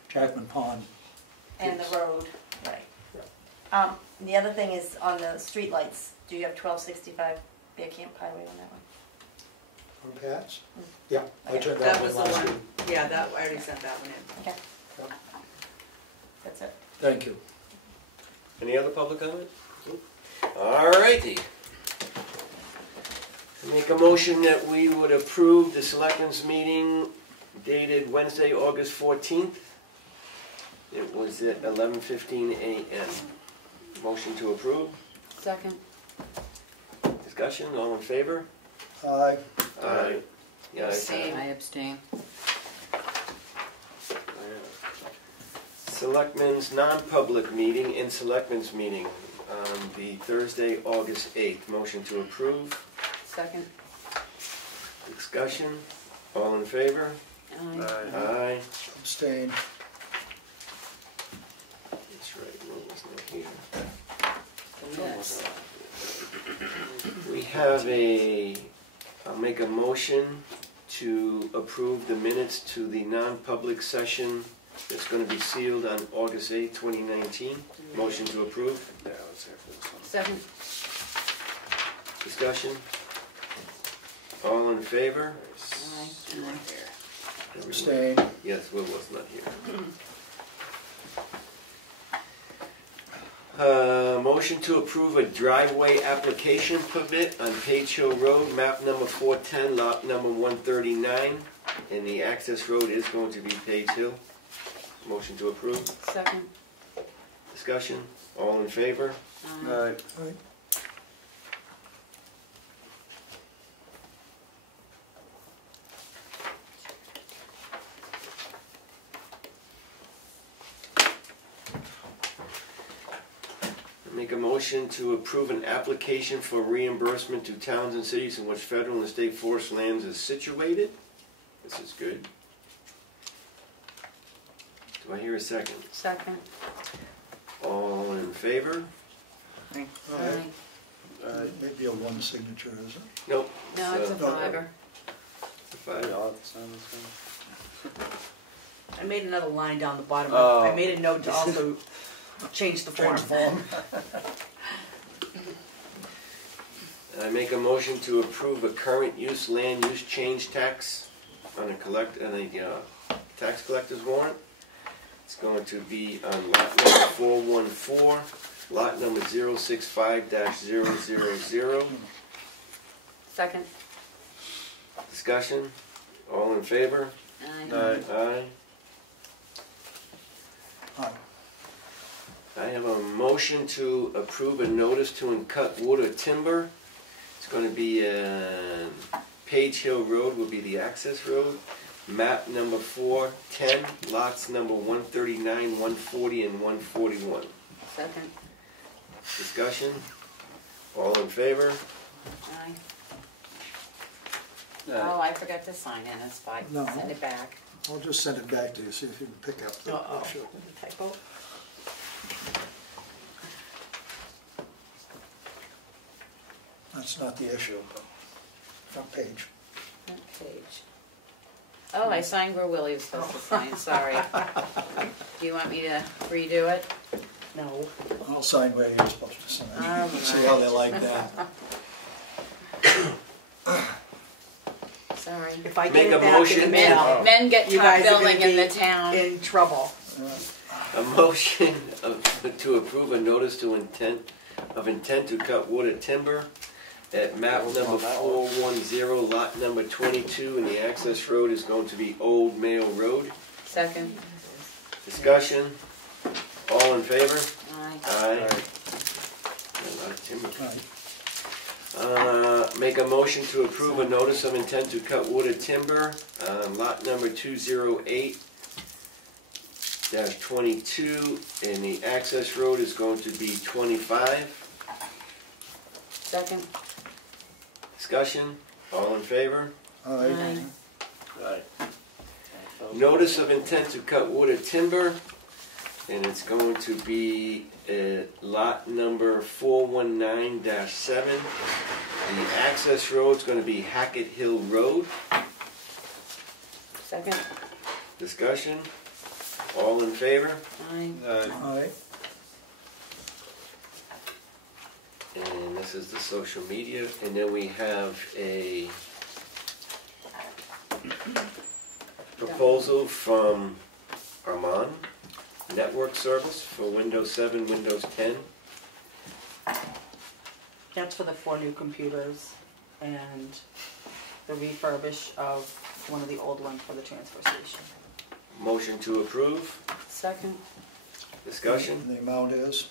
Jackman Pond. And the road, right. The other thing is on the streetlights, do you have 1265 Bear Camp Highway on that one? Or Pat's? Yeah, I Okay. turned That that was one the last one, week. yeah, that, I already sent that one in. Okay. That's it. Thank you. Any other public comment? All righty. Make a motion that we would approve the Selectmen's meeting dated Wednesday, August 14th. It was at 11:15 a.m. Motion to approve. Second. Discussion, all in favor? Aye. Aye. Yeah, Abstain. I abstain. Selectmen's non-public meeting and Selectmen's meeting on the Thursday, August 8th. Motion to approve. Second. Discussion. All in favor? Aye. Aye. Abstain. That's right, Will was not here. Yes. We have I'll make a motion to approve the minutes to the non-public session that's going to be sealed on August 8th, 2019. Motion to approve. Yeah, let's hear for this one. Second. Discussion. All in favor? Aye. Abstain. Yes, Will was not here. Motion to approve a driveway application permit on Page Hill Road, map number 410, lot number 139, and the access road is going to be Page Hill. Motion to approve. Second. Discussion. All in favor? Aye. Aye. Make a motion to approve an application for reimbursement to towns and cities in which federal and state forest lands is situated. This is good. Do I hear a second? Second. All in favor? Aye. Maybe a one signature, is it? Nope. No, it's a fiver. Five. I made another line down the bottom. Oh. I made a note to also change the form. I make a motion to approve a current use land use change tax on a tax collector's warrant. It's going to be on lot number 414, lot number 065-000. Second. Discussion. All in favor? Aye. Aye. Aye. I have a motion to approve a notice to uncut wood or timber. It's going to be Page Hill Road will be the access road. Map number 410, lots number 139, 140, and 141. Second. Discussion? All in favor? Aye. Oh, I forgot to sign in, it's fine. No. Send it back. I'll just send it back to you, see if you can pick up the issue. Typo. That's not the issue, but front page. Front page. Oh, I signed where Willie was supposed to sign, sorry. Do you want me to redo it? No. I'll sign where you're supposed to sign. All See how they like that. Sorry. If I Make get a it back in motion. the mail, Men get you top guys are billing gonna in the be town. in trouble. A motion to approve a notice of intent to cut wood or timber at map number 410, lot number 22, and the access road is going to be Old Mail Road. Second. Discussion? All in favor? Aye. Aye. A lot of timber. Aye. Make a motion to approve a notice of intent to cut wood or timber, lot number 208-22, and the access road is going to be 25. Second. Discussion? All in favor? Aye. Aye. Notice of intent to cut wood or timber, and it's going to be lot number 419-7. And the access road is going to be Hackett Hill Road. Second. Discussion? All in favor? Aye. Aye. And this is the social media. And then we have a proposal from Armand Network Service for Windows 7, Windows 10. That's for the 4 new computers and the refurbish of one of the old ones for the transfer station. Motion to approve. Second. Discussion? The amount is?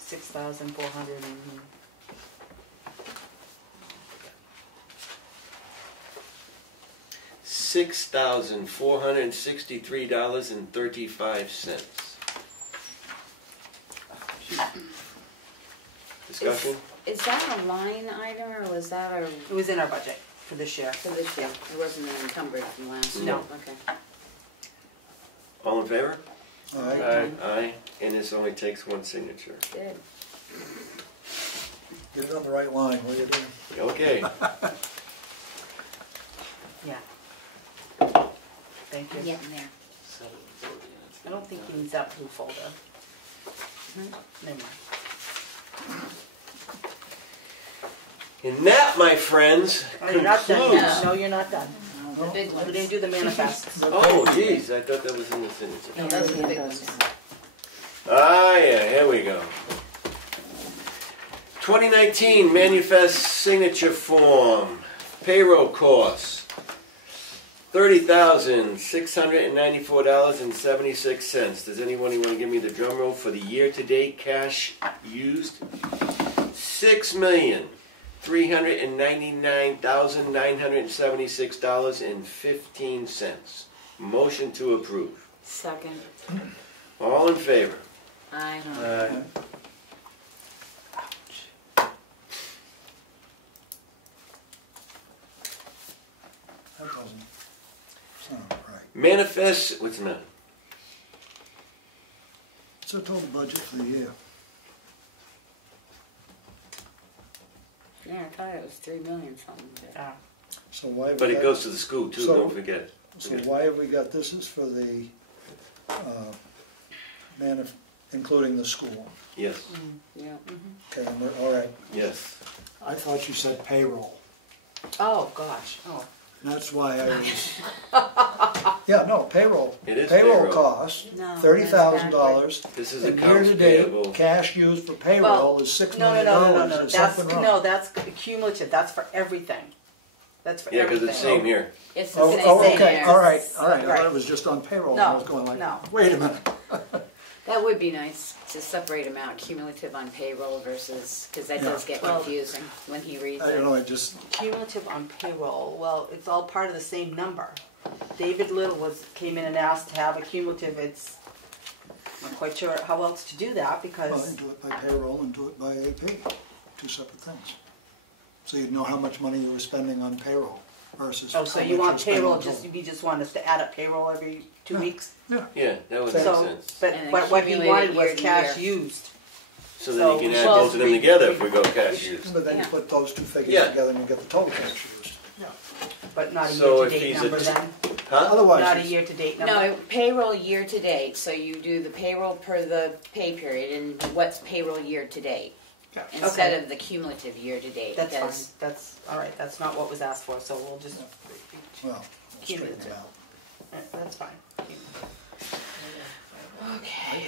$6,400. $6,463.35. Discussion? Is that a line item or was that a? It was in our budget for this year. For this year, it wasn't encumbered from last year? No. Okay. All in favor? Aye. Aye, and this only takes one signature. Good. Get it on the right line, will you do? Okay. Yeah. Thank you. Getting there. I don't think he needs that blue folder. Never mind. And that, my friends, Oh, you're not done concludes. yet. No, you're not done. The big We ones. didn't do the manifests. Oh, geez, I thought that was in the signature. No, those are the big ones. Ah, yeah, here we go. 2019 manifest signature form, payroll costs, $30,694.76. Does anyone want to give me the drum roll for the year-to-date cash used? $6,399,976.15. Motion to approve. Second. All in favor? Aye. That doesn't sound right. Manifest, what's the matter? What's the total budget for the year? Yeah, I thought it was 3 million something. So why? have But we it got- goes to the school too, So- don't forget. So why have we got, this is for the, including the school? Yes, Yeah. Okay, and we're, all right. yes. I thought you said payroll. Oh, gosh. Oh. That's why I was. Yeah, no, payroll. It is Payroll payroll. costs, No, $30,000. This is And accounts year-to-date, payable. cash used for payroll is $6 No, million. no, no, no, no. There's That's, something wrong. no, that's cumulative. That's for everything. That's for Yeah, because everything. it's same here. It's the Oh, same oh, thing okay, there. all right. I Right. thought it was just on payroll. and I No, was going like, no. wait a minute. That would be nice to separate them out, cumulative on payroll versus, because that does get confusing when he reads I don't it. know, I just, Cumulative on payroll, well, it's all part of the same number. David Little came in and asked to have a cumulative, I'm not quite sure how else to do that well, because, do it by payroll and do it by AP. Two separate things. So you'd know how much money you were spending on payroll versus. oh, so how you much want spending payroll, on total. you just want us to add up payroll every 2 weeks? Yeah, that would make So, sense. but And what he accumulate wanted it was year to cash year. used. So then you can add so- both of them together if we go cash used. But then you Yeah. put those two figures Yeah. together and you get the total cash used. But not a So if year-to-date he's number a then? Huh? Otherwise, Not a it's- year-to-date number? No, payroll year to date, so you do the payroll per the pay period and what's payroll year to date. Yeah. Instead Okay. of the cumulative year to date. That's fine, because that's, all right, that's not what was asked for, so we'll just, well, we'll straighten it Cumulative. out. that's fine.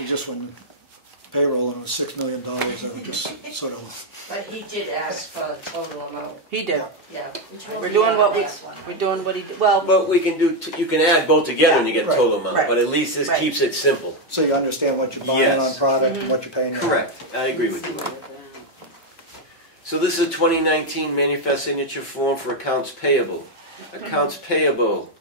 It just when payroll and it was $6 million, I would just sort of, But he did ask for a total amount, He did. yeah. We're doing what we're doing what he did, well, But we can do, you can add both together and you get Right, total amount, right, but at least this right. keeps it simple. so you understand what you're buying Yes. on product and what you're paying. out. Correct, I agree with you. So this is a 2019 manifest signature form for accounts payable. Accounts payable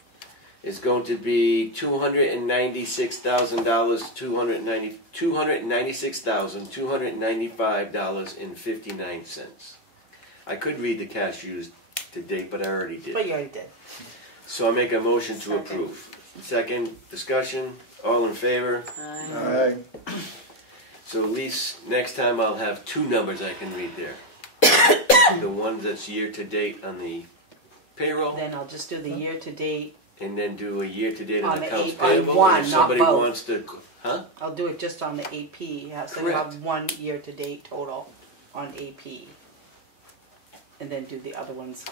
is going to be $296,295.59. I could read the cash used to date, but I already did. but you already did. So I make a motion to Second. approve. Second, discussion, all in favor? All right. So at least next time I'll have two numbers I can read there. The one that's year to date on the payroll, Then I'll just do the year-to-date, and then do a year to date on On the the accounts eight- on payable. one, And if not somebody both. wants to, huh? I'll do it just on the AP, so we'll have one year-to-date total on AP. And then do the other ones,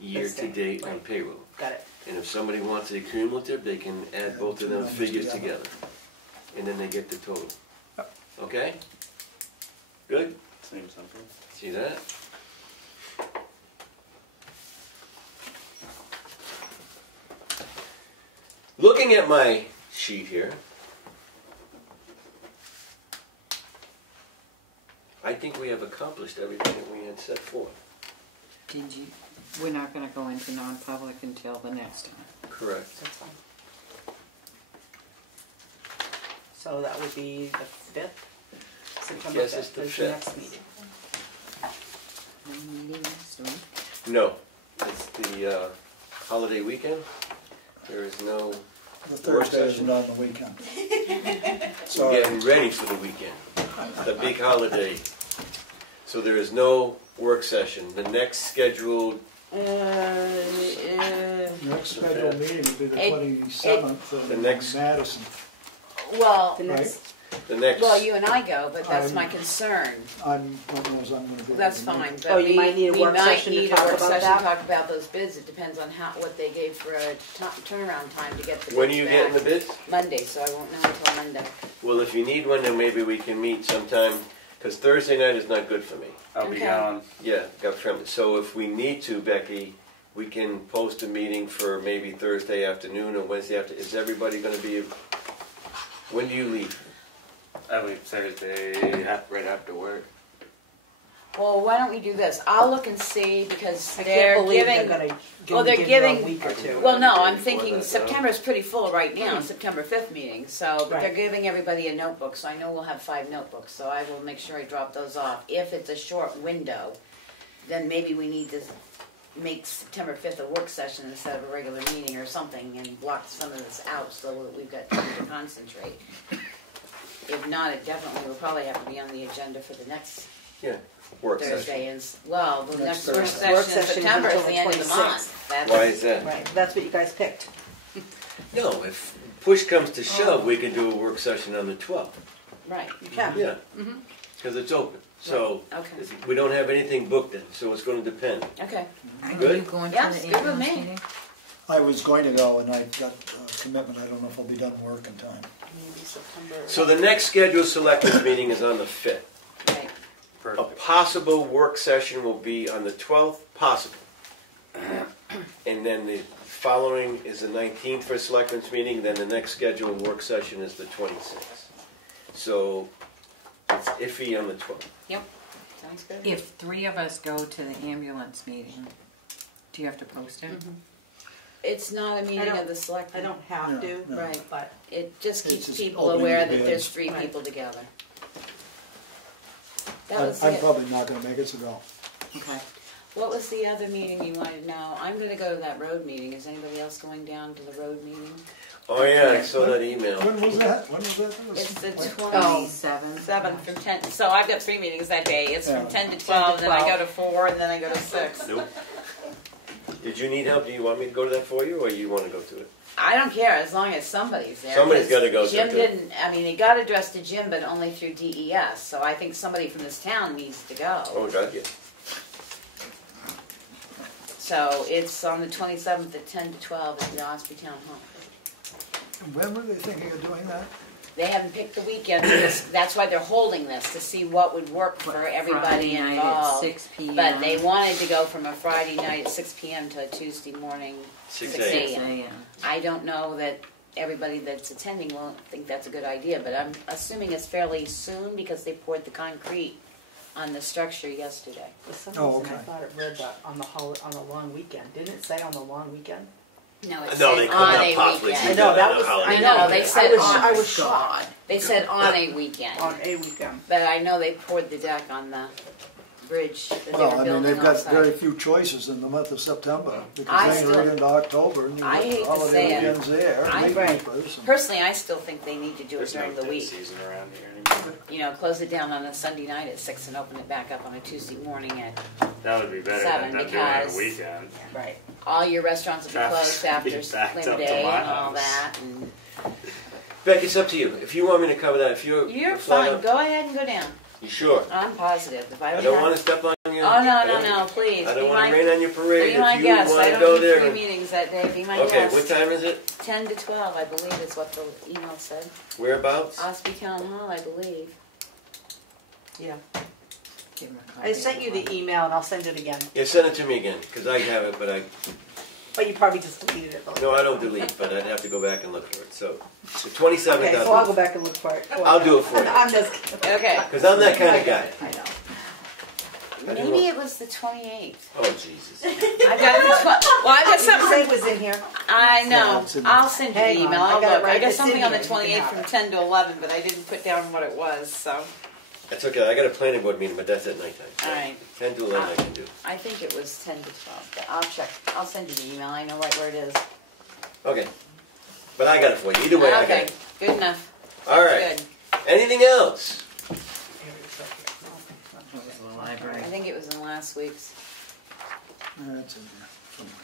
Year to same, date on right. payroll. got it. And if somebody wants a cumulative, they can add both of those figures together. And then they get the total. Okay? Good? Same something. See that? Looking at my sheet here, I think we have accomplished everything that we had set forth. Did you, we're not gonna go into non-public until the next time. Correct. That's fine. So that would be the 5th? September Yes, it's 5th the is the 5th. next meeting. No meeting next week. No, it's the holiday weekend. There is no The work Thursday session. isn't on the weekend. We're Sorry. getting ready for the weekend, the big holiday. So there is no work session. The next scheduled, Next scheduled meeting will be the It- 27th The in next- Madison, Well, right? the next. well, you and I go, but that's I'm- my concern. Don't know as I'm going to be. That's able to make fine, it. but Oh, you might need a we work might session to need talk a work about session that? to talk about those bids. It depends on what they gave for a turnaround time to get the bids When are you back. getting the bids? Monday, so I won't know until Monday. Well, if you need one, then maybe we can meet sometime, because Thursday night is not good for me. I'll be Okay. gone. Yeah, got trimmed. So if we need to, Becky, we can post a meeting for maybe Thursday afternoon or Wednesday after. Is everybody going to be? When do you leave? I leave Thursday right after work. Well, why don't we do this? I'll look and see because I they're can't believe giving. they're gonna Well, they're give you a giving. week or two. Well, no, I'm Before thinking that, though. September's pretty full right now. September 5th meeting. So, but they're Right. giving everybody a notebook. So I know we'll have 5 notebooks. So I will make sure I drop those off. If it's a short window, then maybe we need to make September 5th a work session instead of a regular meeting or something, and block some of this out so that we've got time to concentrate. If not, it definitely will probably have to be on the agenda for the next Yeah, work Thursday. session. Well, the Next next work Thursday. Work session in session September is until the the end of the 26th. month. That's Why is that? Right, that's what you guys picked. No, if push comes to shove, we can do a work session on the 12th. right. You can. Yeah, Mhm. because it's open. So Okay. we don't have anything booked in, so it's going to depend. Okay. Are Good? you going to Yes, the good with ambulance me. meeting? I was going to go, and I've got a commitment. I don't know if I'll be done work in time. Maybe September. So the next scheduled selectmen's meeting is on the 5th. Right. A Perfect. possible work session will be on the 12th, possible. And then the following is the 19th for a selectmen's meeting, then the next scheduled work session is the 26th. So it's iffy on the 12th. Sounds good. If 3 of us go to the ambulance meeting, do you have to post it? It's not a meeting don't- of the selectmen. I don't have No, to, no. Right. but It just It's keeps just people opening aware the that there's bids. 3 Right. people together. That was I'm it. probably not going to make it, so go. Okay. What was the other meeting you wanted to know? I'm gonna go to that road meeting. Is anybody else going down to the road meeting? Oh yeah, I saw that email. When was that? When was that? It's the When- 27th from 10. So I've got 3 meetings that day. It's from Yeah. 10 to 12, 10 to then I go 12. to 4, and then I go to 6. Nope. Did you need help? Do you want me to go to that for you, or you want to go to it? I don't care as long as somebody's there. Somebody's 'cause gotta go to Jim it. didn't. I mean, it got addressed to Jim, but only through DES. So I think somebody from this town needs to go. Oh, God, yeah. So it's on the 27th at 10 to 12 at the Ospey Town Hall. When were they thinking of doing that? They haven't picked the weekend. That's why they're holding this, to see what would work for everybody Friday night involved. at 6 p.m. But they wanted to go from a Friday night at 6 p.m. to a Tuesday morning 6 6 a.m. a.m. I don't know that everybody that's attending will think that's a good idea, but I'm assuming it's fairly soon because they poured the concrete on the structure yesterday. for some Oh, reason I okay. thought it read that on the long weekend. Didn't it say on the long weekend? No, it No, said they could on not a possibly weekend. do I know, that that on a was- holiday. I know, they said I was on. shocked. They said on a weekend. On a weekend. But I know they poured the deck on the bridge that they Well, were I mean, building they've got outside. very few choices in the month of September, I because then still- you're into October, and you I hate get to holiday say it. weekends there, I- gatekeepers, and- Personally, I still think they need to do it There's no during the bid week. season around here anymore. You know, close it down on a Sunday night at 6 and open it back up on a Tuesday morning at That would be better 7 than them doing it on because- a weekend. Right. all your restaurants will be Traffic's closed gonna after be backed Labor up to Day my and all house. that. And Beck, it's up to you. If you want me to cover that, if you're you're flat fine. out- Go ahead and go down. You sure? I'm positive. If I I would don't have- want to step on you. Oh, no, I no, don't- no, please. I Be don't want my- to rain on your parade. Be my If you guest. want I to don't go need there. 3 meetings that day. Be my Okay, guest. what time is it? 10 to 12, I believe is what the email said. Whereabouts? Ospey Town Hall, I believe. Yeah. Give 'em a I copy sent of you the the email and I'll send it again. Yeah, send it to me again, because I have it, but But you probably just deleted it. no, I don't delete, but I'd have to go back and look for it. So, the 27th, Okay, so I'll go back and look for it. I'll do it for you. I'm just kidding. Okay. Because I'm that kind of guy. I know. Maybe it was the 28th. Oh, Jesus. I got well, I got something. Say it was in here. I know. I'll send you the Hang on, email. I I'll got it look. right. I got It's in something on the here. You can 28th have from it. 10 to 11, but I didn't put down what it was, so. That's okay. I got a planning board meeting, but that's at nighttime. So All right. 10 to 11 I can do. I think it was 10 to 12, but I'll check. I'll send you the email. I know right where it is. Okay. But I got it for you. Either way, I got Okay, it. good enough. All right. Good. Anything else? I think it was in last week's. That's in there somewhere.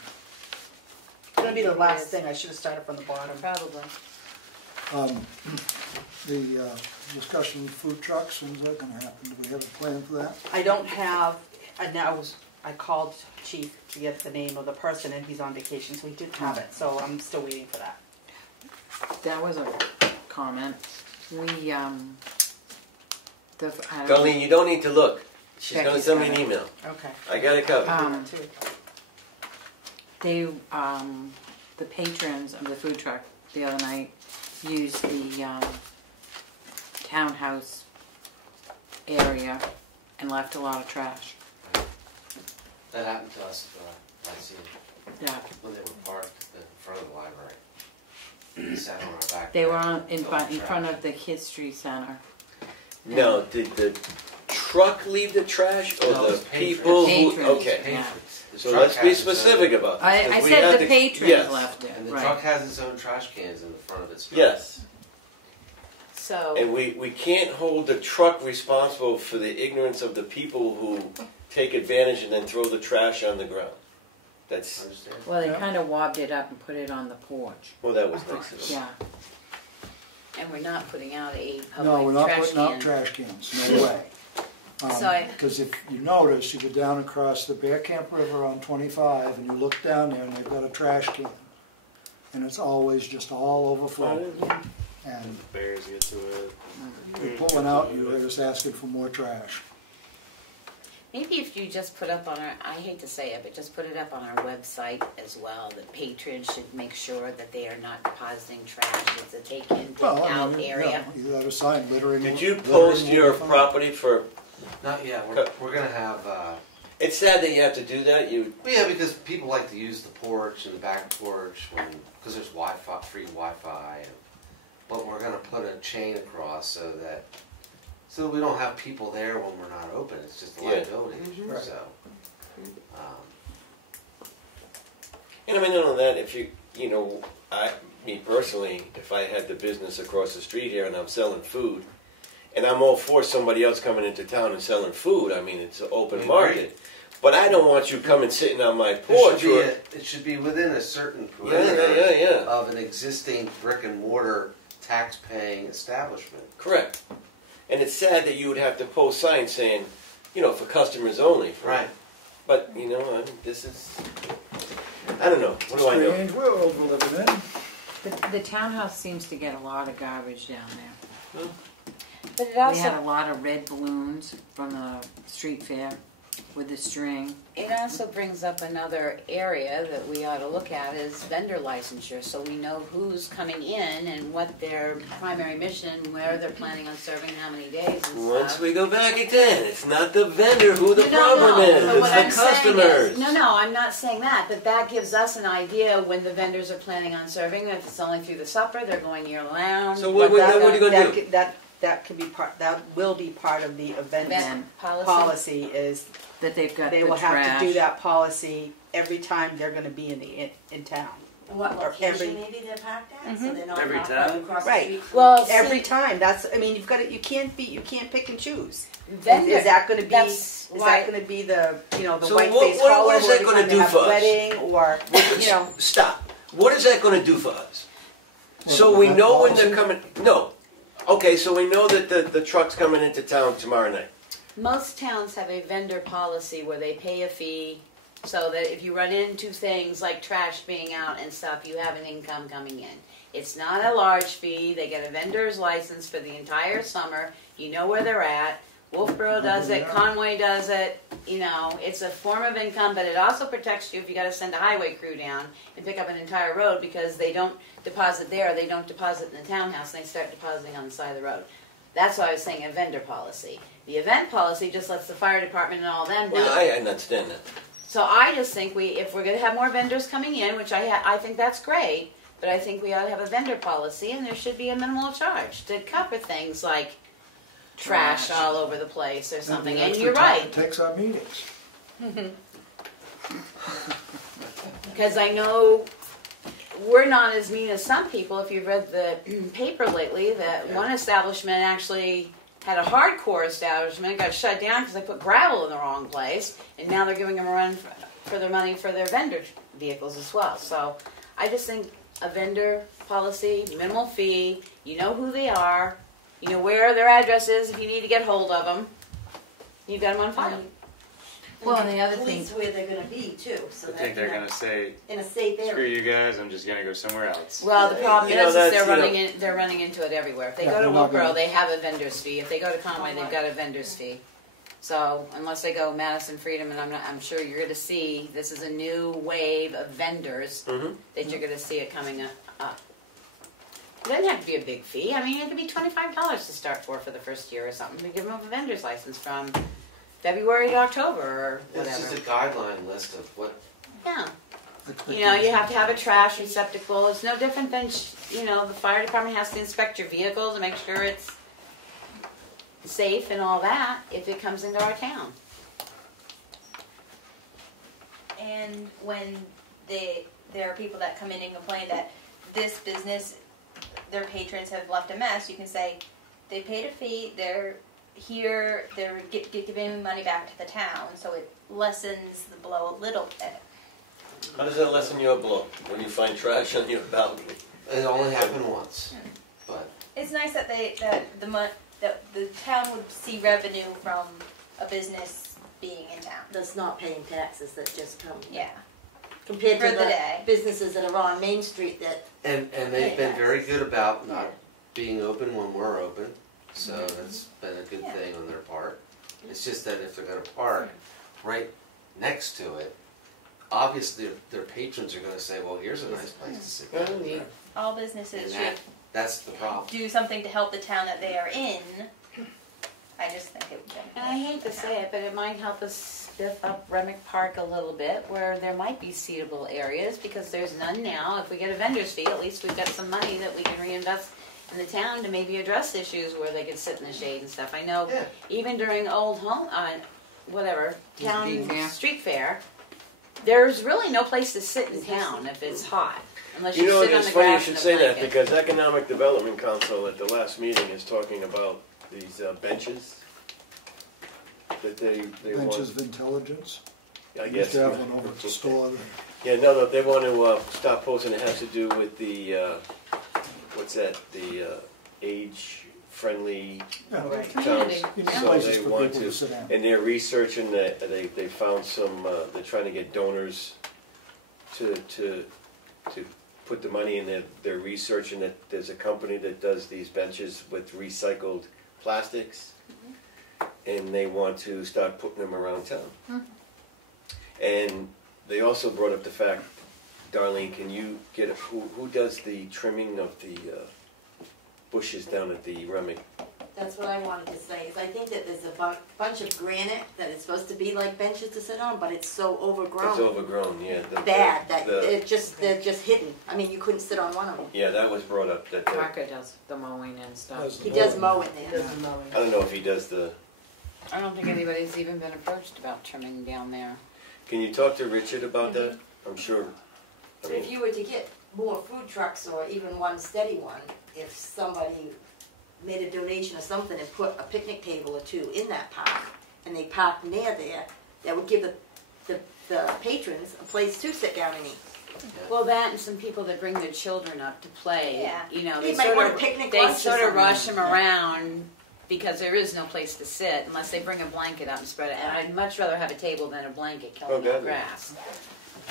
It's gonna be the last thing. I should have started from the bottom. Probably. The discussion of food trucks, when's that gonna happen? Do we have a plan for that? I don't have, I called Chief to get the name of the person and he's on vacation, so he didn't have it, so I'm still waiting for that. That was a comment. We, Darlene, you don't need to look. She's going to Becky's send me got an it. email. Okay. I got it covered. They, the patrons of the food truck the other night used the townhouse area and left a lot of trash. That happened to us last year. Yeah. When they were parked in front of the library. They sat on our back. They were in front of the History Center. No, did the truck leave the trash or No, the it's people patrons. who? Okay. Patrons. The So truck let's be has its own- specific about this. I 'cause we said had the to- patrons yes. left it. And the right. truck has its own trash cans in the front of its truck. Yes. So. And we can't hold the truck responsible for the ignorance of the people who take advantage and then throw the trash on the ground. That's, Well, they kind of wobbed it up and put it on the porch. well, that was nice of them. Yeah. And we're not putting out a No, we're public not trash putting out can. trash cans, no way. Because if you notice, you go down across the Bear Camp River on 25 and you look down there and they've got a trash can. And it's always just all overflowing. And Bears get to it. you pull one out, you're just asking for more trash. Maybe if you just put up on our, I hate to say it, but just put it up on our website as well, that patrons should make sure that they are not depositing trash. It's a take in, take out area. You got a sign littering. Did you littering post will your be fine. property for? Not yet. We're going to have... It's sad that you have to do that. Well, yeah, because people like to use the porch and the back porch because there's Wi-Fi, free Wi-Fi. But we're going to put a chain across so that we don't have people there when we're not open. It's just a liability issue. Right. So, And I mean, not only that, if me personally, if I had the business across the street here and I'm selling food, and I'm all for somebody else coming into town and selling food, I mean, it's an open market. But I don't want you coming sitting on my porch. it should be within a certain perimeter of an existing brick and mortar tax-paying establishment. Correct. And it's sad that you would have to post signs saying, for customers only. Right. But, this is, I don't know. What do I know? Strange world we're living in. The townhouse seems to get a lot of garbage down there. But it We also, had a lot of red balloons from the street fair with the string. it also brings up another area that we ought to look at is vendor licensure, so we know who's coming in and what their primary mission, where they're planning on serving, how many days and Once stuff. we go back again, it's not the vendor who the No, problem no, is. but It's what the I'm saying customers. is, no, I'm not saying that, but that gives us an idea when the vendors are planning on serving. If it's only through the supper, they're going year round. So what are you going to do? That could be part. That will be part of the event policy? policy. Is that they've got they the will have trash. to do that policy every time they're going to be in town. What Or location maybe they're parked at, so they're not Every parked time? across the Right. street. Well, every see- time. That's. I mean, you've got to. You can't pick and choose. Vendor- Is that going to be? that's Is why- that going to be the the So white what face is collar that every gonna time they do have for a us? wedding or Stop. What is that going to do for us? Well, So we that know when policy? they're coming. No. Okay, so we know that the truck's coming into town tomorrow night. Most towns have a vendor policy where they pay a fee so that if you run into things like trash being out and stuff, you have an income coming in. It's not a large fee. They get a vendor's license for the entire summer. You know where they're at. Wolfboro does it. Conway does it. It's a form of income, but it also protects you if you got to send a highway crew down and pick up an entire road because they don't deposit there. They don't deposit in the townhouse. And they start depositing on the side of the road. That's why I was saying a vendor policy. The event policy just lets the fire department and all them know. Well, I understand that. So I just think if we're going to have more vendors coming in, which I think that's great, but I think we ought to have a vendor policy, and there should be a minimal charge to cover things like trash all over the place or something. And you're right. It takes our meetings. Because I know we're not as mean as some people. If you've read the paper lately, that one establishment actually had a hardcore establishment, got shut down because they put gravel in the wrong place, and now they're giving them a run for their money for their vendor vehicles as well. So I just think a vendor policy, minimal fee, you know who they are, you know where their address is if you need to get hold of them, you've got them on file. Well, and the other thing, where they're going to be too. So I think they're going to say, in a safe area. screw you guys, I'm just going to go somewhere else. Well, the problem is they're running into it everywhere. If they Yeah, go to they're not Wilbur, gonna- they have a vendor's fee. If they go to Conway, they've got a vendor's fee. So unless they go Madison Freedom, and I'm sure you're going to see, this is a new wave of vendors that you're going to see it coming up. It doesn't have to be a big fee. I mean, it could be $25 to start for the first year or something. We give them a vendor's license from February to October or whatever. It's just a guideline list of what. Yeah. You know, you have to have a trash receptacle. It's no different than, you know, the fire department has to inspect your vehicle to make sure it's safe and all that if it comes into our town. And when there are people that come in and complain that this business, their patrons have left a mess, you can say they paid a fee, they're here, they're giving money back to the town, so it lessens the blow a little bit. How does that lessen your blow when you find trash on your balcony? It only happened once, but It's nice that the town would see revenue from a business being in town. That's not paying taxes, that just come. Yeah. Compared For to the the day. businesses that are on Main Street that. and they've been very good about not being open when we're open, so that's been a good thing on their part. It's just that if they're going to park right next to it, obviously their patrons are going to say, "Well, here's a nice place to sit down." All businesses And should that's the problem. do something to help the town that they are in. I just think it would. And I hate to say it, but it might help us spiff up Remick Park a little bit, where there might be seatable areas, because there's none now. If we get a vendor's fee, at least we've got some money that we can reinvest in the town to maybe address issues where they could sit in the shade and stuff. I know even during old home, town street fair, there's really no place to sit in town if it's hot, unless you, You know, sit on it's the funny you grass should in a say that, blanket. because Economic Development Council at the last meeting is talking about these benches that they want. Benches of intelligence. I Used guess. to have one over at the store. Yeah, no, they want to stop posting. It has to do with the what's that? The age-friendly towns. Community. So Places they for want people to sit down. and they're researching that. They found some. They're trying to get donors to put the money in. They're researching that there's a company that does these benches with recycled plastics, and they want to start putting them around town. And they also brought up the fact, Darlene, can you get who does the trimming of the bushes down at the Remick? That's what I wanted to say, is I think that there's a bunch of granite that is supposed to be like benches to sit on, but it's so overgrown. It's overgrown, yeah. Bad, that they're just hidden. I mean, you couldn't sit on one of them. Yeah, that was brought up. That Marco does the mowing and stuff. He does mow in there. I don't know if he does the. I don't think anybody's even been approached about trimming down there. Can you talk to Richard about that? I'm sure. I So mean, if you were to get more food trucks or even one steady one, if somebody made a donation or something and put a picnic table or two in that park, and they park near there, that would give the patrons a place to sit down and eat. Well, that and some people that bring their children up to play. Yeah. You know, They they might sort want of a picnic they lunch or sort of something. rush them Yeah. around because there is no place to sit unless they bring a blanket up and spread it. And I'd much rather have a table than a blanket killing Oh, the grass.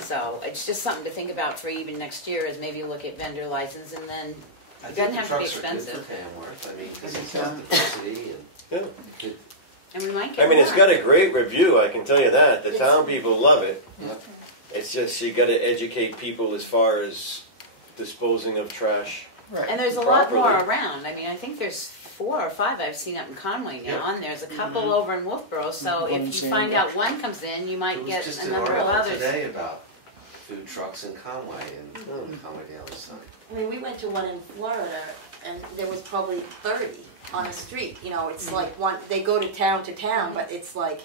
So it's just something to think about for even next year, is maybe look at vendor license, and then it doesn't have to be expensive. I think the trucks are good for Tamworth. I mean, because it's got diversity and. And we might get I mean, it's more. got a great review. I can tell you that. The town people love it. It's just you got to educate people as far as disposing of trash. And there's a lot more properly. around. I mean, I think there's 4 or 5 I've seen up in Conway now, Yeah. and there's a couple over in Wolfboro, so One if you Sandwich. find out one comes in, you might There was get just a an number of article others. today about food trucks in Conway and Conway Daily Sun. I mean, we went to one in Florida, and there was probably 30 on a street. You know, it's like one, they go to town, but it's like,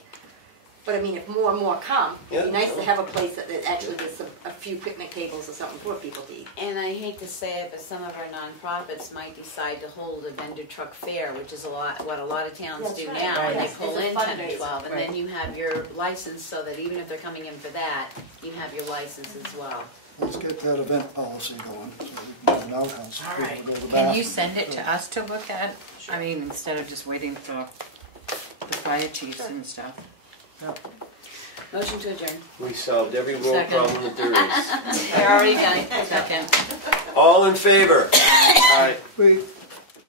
but I mean, if more and more come, it'd be Yeah. nice to have a place that actually gives a few picnic tables or something for people to eat. And I hate to say it, but some of our nonprofits might decide to hold a vendor truck fair, which is what a lot of towns That's do right. now, and Right. they pull It's a in 10 or fundraiser. 12, and Right. then you have your license, so that even if they're coming in for that, you have your license as well. Let's get that event policy going, so we can find out how All people right, go to the can you bathroom. send it to us to look at? I mean, instead of just waiting for the fire chiefs and stuff. Motion to adjourn. We solved every road Second. problem that there is. They're already done. Second. All in favor? All right. Wait,